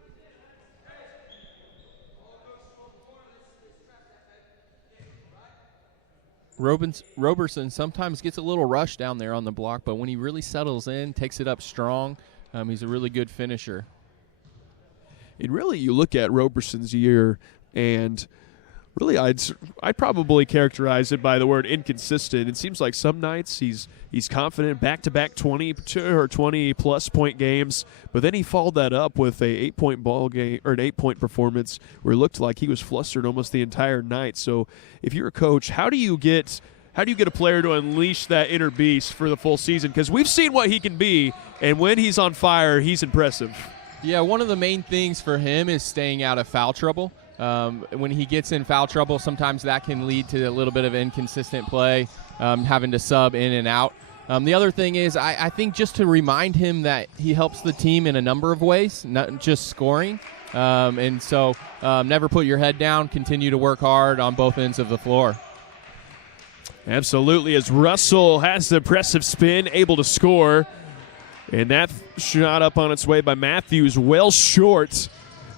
Roberson sometimes gets a little rush down there on the block, but when he really settles in, takes it up strong, he's a really good finisher. And really, you look at Roberson's year, and really I'd probably characterize it by the word inconsistent. It seems like some nights he's confident, back-to-back 20 or 20-plus point games, but then he followed that up with a 8-point ball game or an 8-point performance where it looked like he was flustered almost the entire night. So if you're a coach, how do you get a player to unleash that inner beast for the full season? Because we've seen what he can be, and when he's on fire, he's impressive. Yeah, one of the main things for him is staying out of foul trouble. When he gets in foul trouble, sometimes that can lead to a little bit of inconsistent play, having to sub in and out. The other thing is I think just to remind him that he helps the team in a number of ways, not just scoring. And so never put your head down, continue to work hard on both ends of the floor. Absolutely, as Russell has the impressive spin, able to score. And that shot up on its way by Matthews, well short.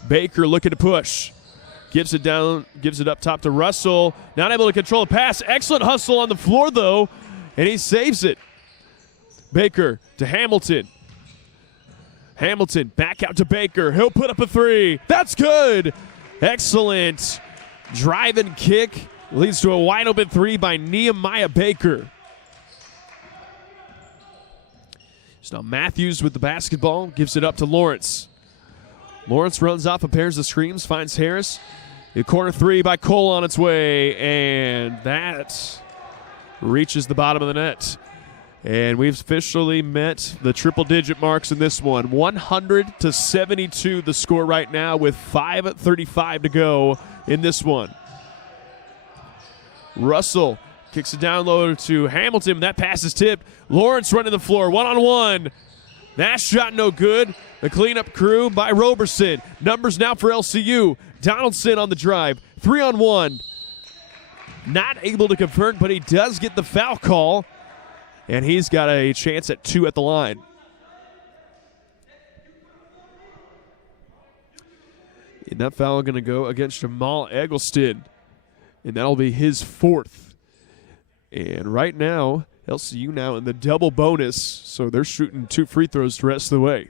Baker looking to push. Gives it down, gives it up top to Russell. Not able to control the pass. Excellent hustle on the floor, though, and he saves it. Baker to Hamilton. Hamilton back out to Baker. He'll put up a three. That's good. Excellent drive and kick. Leads to a wide open three by Nehemiah Baker. So now Matthews with the basketball, gives it up to Lawrence. Lawrence runs off and pairs the screens, finds Harris. A corner three by Cole on its way, and that reaches the bottom of the net. And we've officially met the triple-digit marks in this one. 100-72 the score right now with 5:35 to go in this one. Russell kicks it down low to Hamilton. That pass is tipped. Lawrence running the floor, one-on-one. That shot no good. The cleanup crew by Roberson. Numbers now for LCU. Donaldson on the drive. 3-on-1. Not able to convert, but he does get the foul call. And he's got a chance at 2 at the line. And that foul going to go against Jamal Eggleston. And that'll be his 4th. And right now, LCU now in the double bonus, so they're shooting 2 free throws the rest of the way.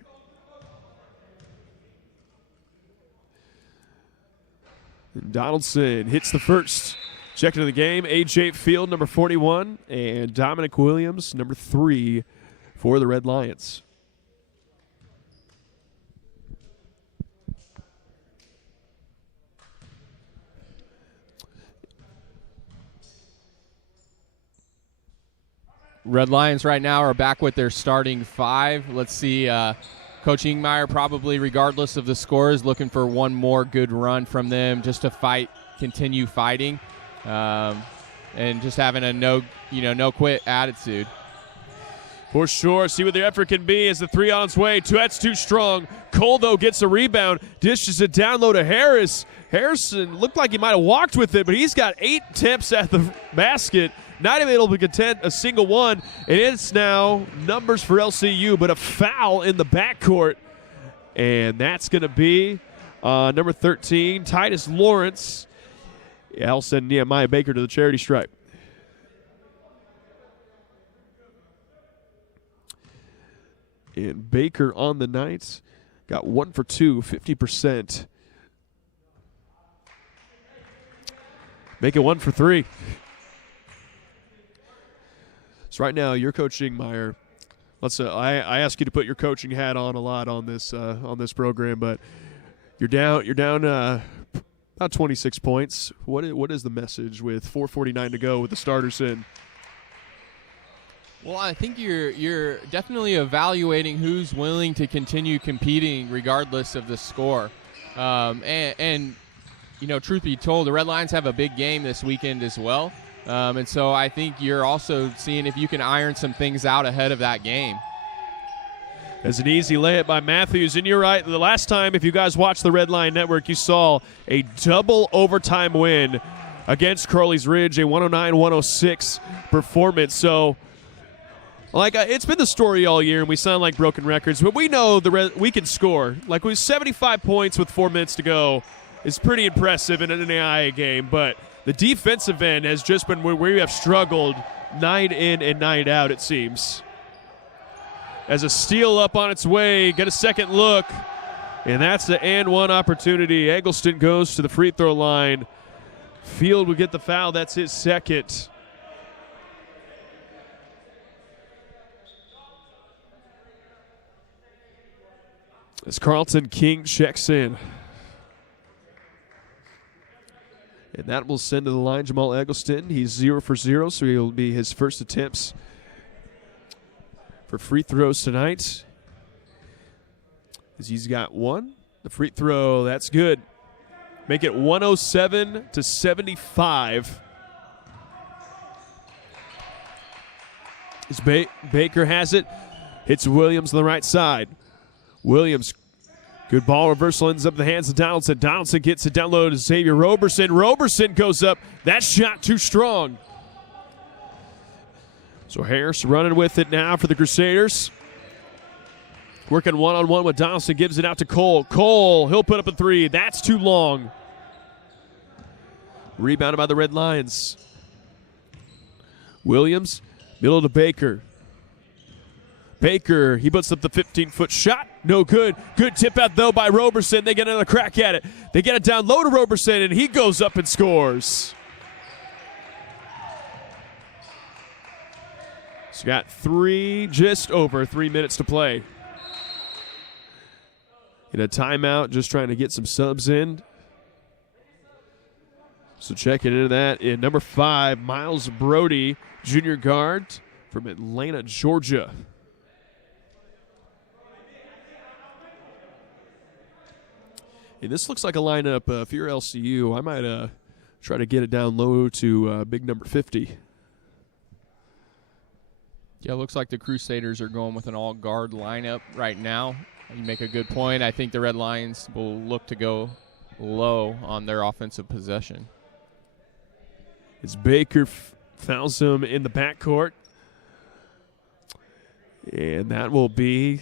And Donaldson hits the first. Check into the game, A.J. Field, number 41, and Dominic Williams, number 3 for the Red Lions. Red Lions right now are back with their starting 5. Let's see, Coach Ingmeyer probably, regardless of the scores, looking for one more good run from them just to continue fighting, and just having a no quit attitude. For sure. See what the effort can be as the 3 on its way. That's too strong. Cole, though, gets a rebound. Dishes it down low to Harris. Harrison looked like he might have walked with it, but he's got 8 attempts at the basket. Not even able to content a single one. And it's now numbers for LCU, but a foul in the backcourt. And that's going to be number 13, Titus Lawrence. I'll send Nehemiah Baker to the charity stripe. And Baker on the night got 1 for 2, 50%. Make it 1 for 3. So right now, you're coaching Meyer. I ask you to put your coaching hat on a lot on this program, but you're down about 26 points. What is the message with 4:49 to go with the starters in? Well, I think you're definitely evaluating who's willing to continue competing regardless of the score, and truth be told, the Red Lions have a big game this weekend as well. And so I think you're also seeing if you can iron some things out ahead of that game. As an easy layup by Matthews. And you're right, the last time, if you guys watched the Red Line Network, you saw a double overtime win against Crowley's Ridge, a 109-106 performance. So Like, it's been the story all year, and we sound like broken records, but we know we can score. Like, with 75 points with 4 minutes to go is pretty impressive in an NAIA game, but the defensive end has just been where we have struggled night in and night out, it seems. As a steal up on its way, get a second look, and that's the and one opportunity. Eggleston goes to the free throw line. Field will get the foul. That's his second. As Carlton King checks in. And that will send to the line Jamal Eggleston. He's 0 for 0, so he'll be his first attempts for free throws tonight. As he's got one. The free throw, that's good. Make it 107 to 75. As Baker has it, hits Williams on the right side. Williams, good ball reversal, ends up in the hands of Donaldson. Donaldson gets it down low to Xavier Roberson. Roberson goes up. That shot too strong. So Harris running with it now for the Crusaders. Working one-on-one with Donaldson, gives it out to Cole. Cole, he'll put up a three. That's too long. Rebounded by the Red Lions. Williams, middle to Baker. Baker, he puts up the 15-foot shot. No good. Good tip out, though, by Roberson. They get another crack at it. They get it down low to Roberson, and he goes up and scores. So got just over 3 minutes to play. In a timeout, just trying to get some subs in. So checking into that in number 5, Miles Brody, junior guard from Atlanta, Georgia. And this looks like a lineup. If you're LCU, I might try to get it down low to big number 50. Yeah, it looks like the Crusaders are going with an all-guard lineup right now. You make a good point. I think the Red Lions will look to go low on their offensive possession. As Baker fouls him in the backcourt. And that will be,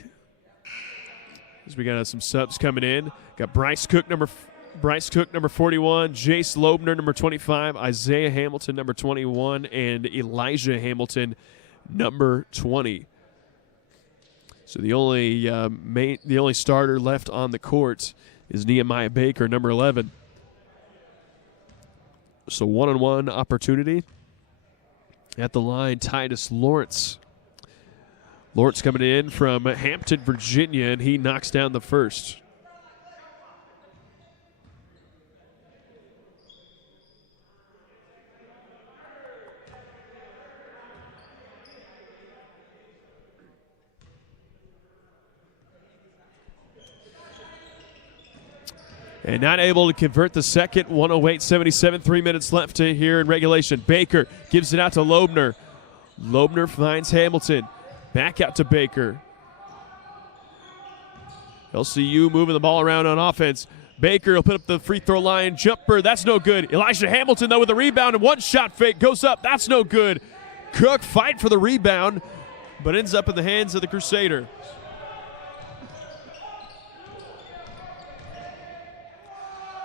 as we got some subs coming in. Got Bryce Cook, number 41, Jace Loebner, number 25, Isaiah Hamilton, number 21, and Elijah Hamilton, number 20. So the only starter left on the court is Nehemiah Baker, number 11. So one-on-one opportunity at the line. Titus Lawrence. Lawrence coming in from Hampton, Virginia, and he knocks down the first. And not able to convert the second. 108-77, 3 minutes left here in regulation. Baker gives it out to Loebner. Loebner finds Hamilton. Back out to Baker. LCU moving the ball around on offense. Baker will put up the free throw line jumper. That's no good. Elijah Hamilton, though, with a rebound and one shot fake. Goes up. That's no good. Cook fight for the rebound, but ends up in the hands of the Crusader.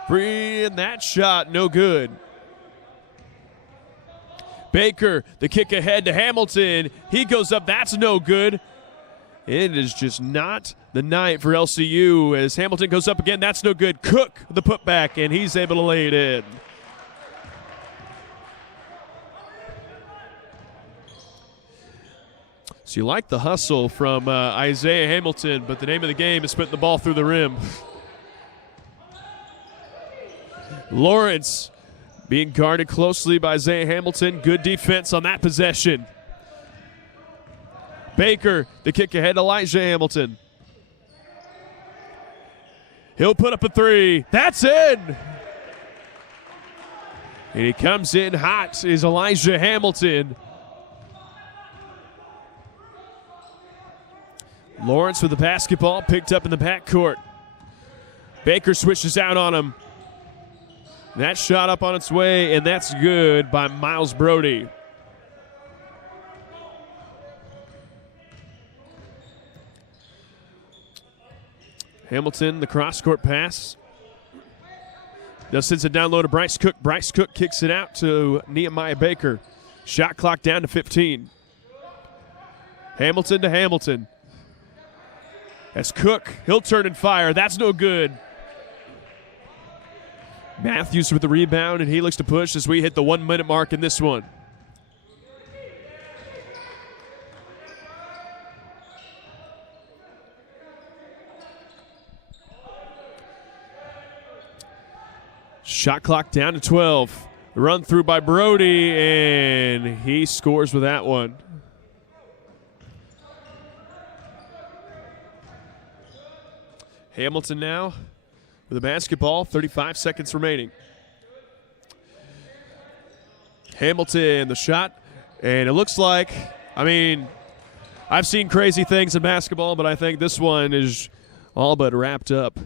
Free, and that shot, no good. Baker, the kick ahead to Hamilton. He goes up, that's no good. It is just not the night for LCU as Hamilton goes up again. That's no good. Cook, the putback, and he's able to lay it in. So you like the hustle from Isaiah Hamilton, but the name of the game is putting the ball through the rim. Lawrence being guarded closely by Isaiah Hamilton. Good defense on that possession. Baker, the kick ahead to Elijah Hamilton. He'll put up a three. That's in. And he comes in hot is Elijah Hamilton. Lawrence with the basketball picked up in the backcourt. Baker switches out on him. That shot up on its way, and that's good by Miles Brody. Hamilton, the cross-court pass. Now sends it down low to Bryce Cook. Bryce Cook kicks it out to Nehemiah Baker. Shot clock down to 15. Hamilton to Hamilton. As Cook, he'll turn and fire. That's no good. Matthews with the rebound, and he looks to push as we hit the 1 minute mark in this one. Shot clock down to 12. The run through by Brody, and he scores with that one. Hamilton now with the basketball, 35 seconds remaining. Hamilton, the shot, and it looks like, I've seen crazy things in basketball, but I think this one is all but wrapped up.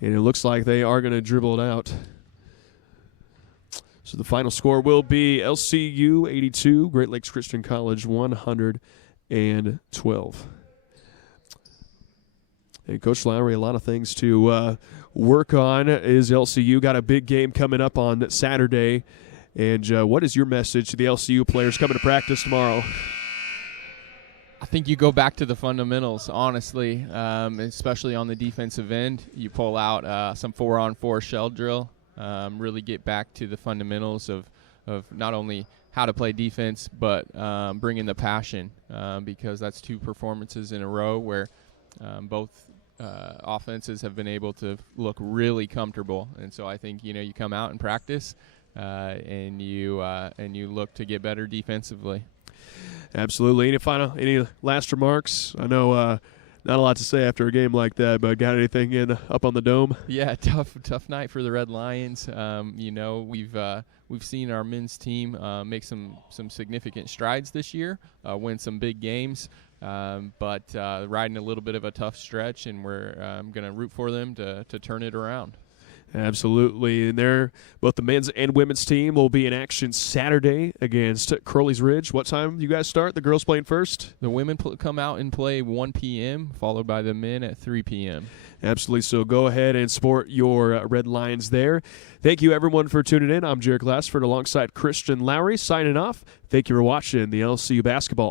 And it looks like they are going to dribble it out. So the final score will be LCU 82, Great Lakes Christian College 112. And Coach Lowry, a lot of things to work on. Is LCU got a big game coming up on Saturday. And what is your message to the LCU players coming to practice tomorrow? I think you go back to the fundamentals, honestly, especially on the defensive end. You pull out some 4-on-4 shell drill, really get back to the fundamentals of not only how to play defense, but bring in the passion, because that's 2 performances in a row where both offenses have been able to look really comfortable. And so I think, you come out and practice and you look to get better defensively. Absolutely. Any last remarks? I know not a lot to say after a game like that, but got anything up on the dome? Yeah, tough night for the Red Lions. We've seen our men's team make some significant strides this year, win some big games, but riding a little bit of a tough stretch, and we're going to root for them to turn it around. Absolutely. And both the men's and women's team will be in action Saturday against Crowley's Ridge. What time do you guys start? The girls playing first? The women come out and play 1 p.m., followed by the men at 3 p.m. Absolutely. So go ahead and support your Red Lions there. Thank you, everyone, for tuning in. I'm Jared Glassford alongside Christian Lowry signing off. Thank you for watching the LCU Basketball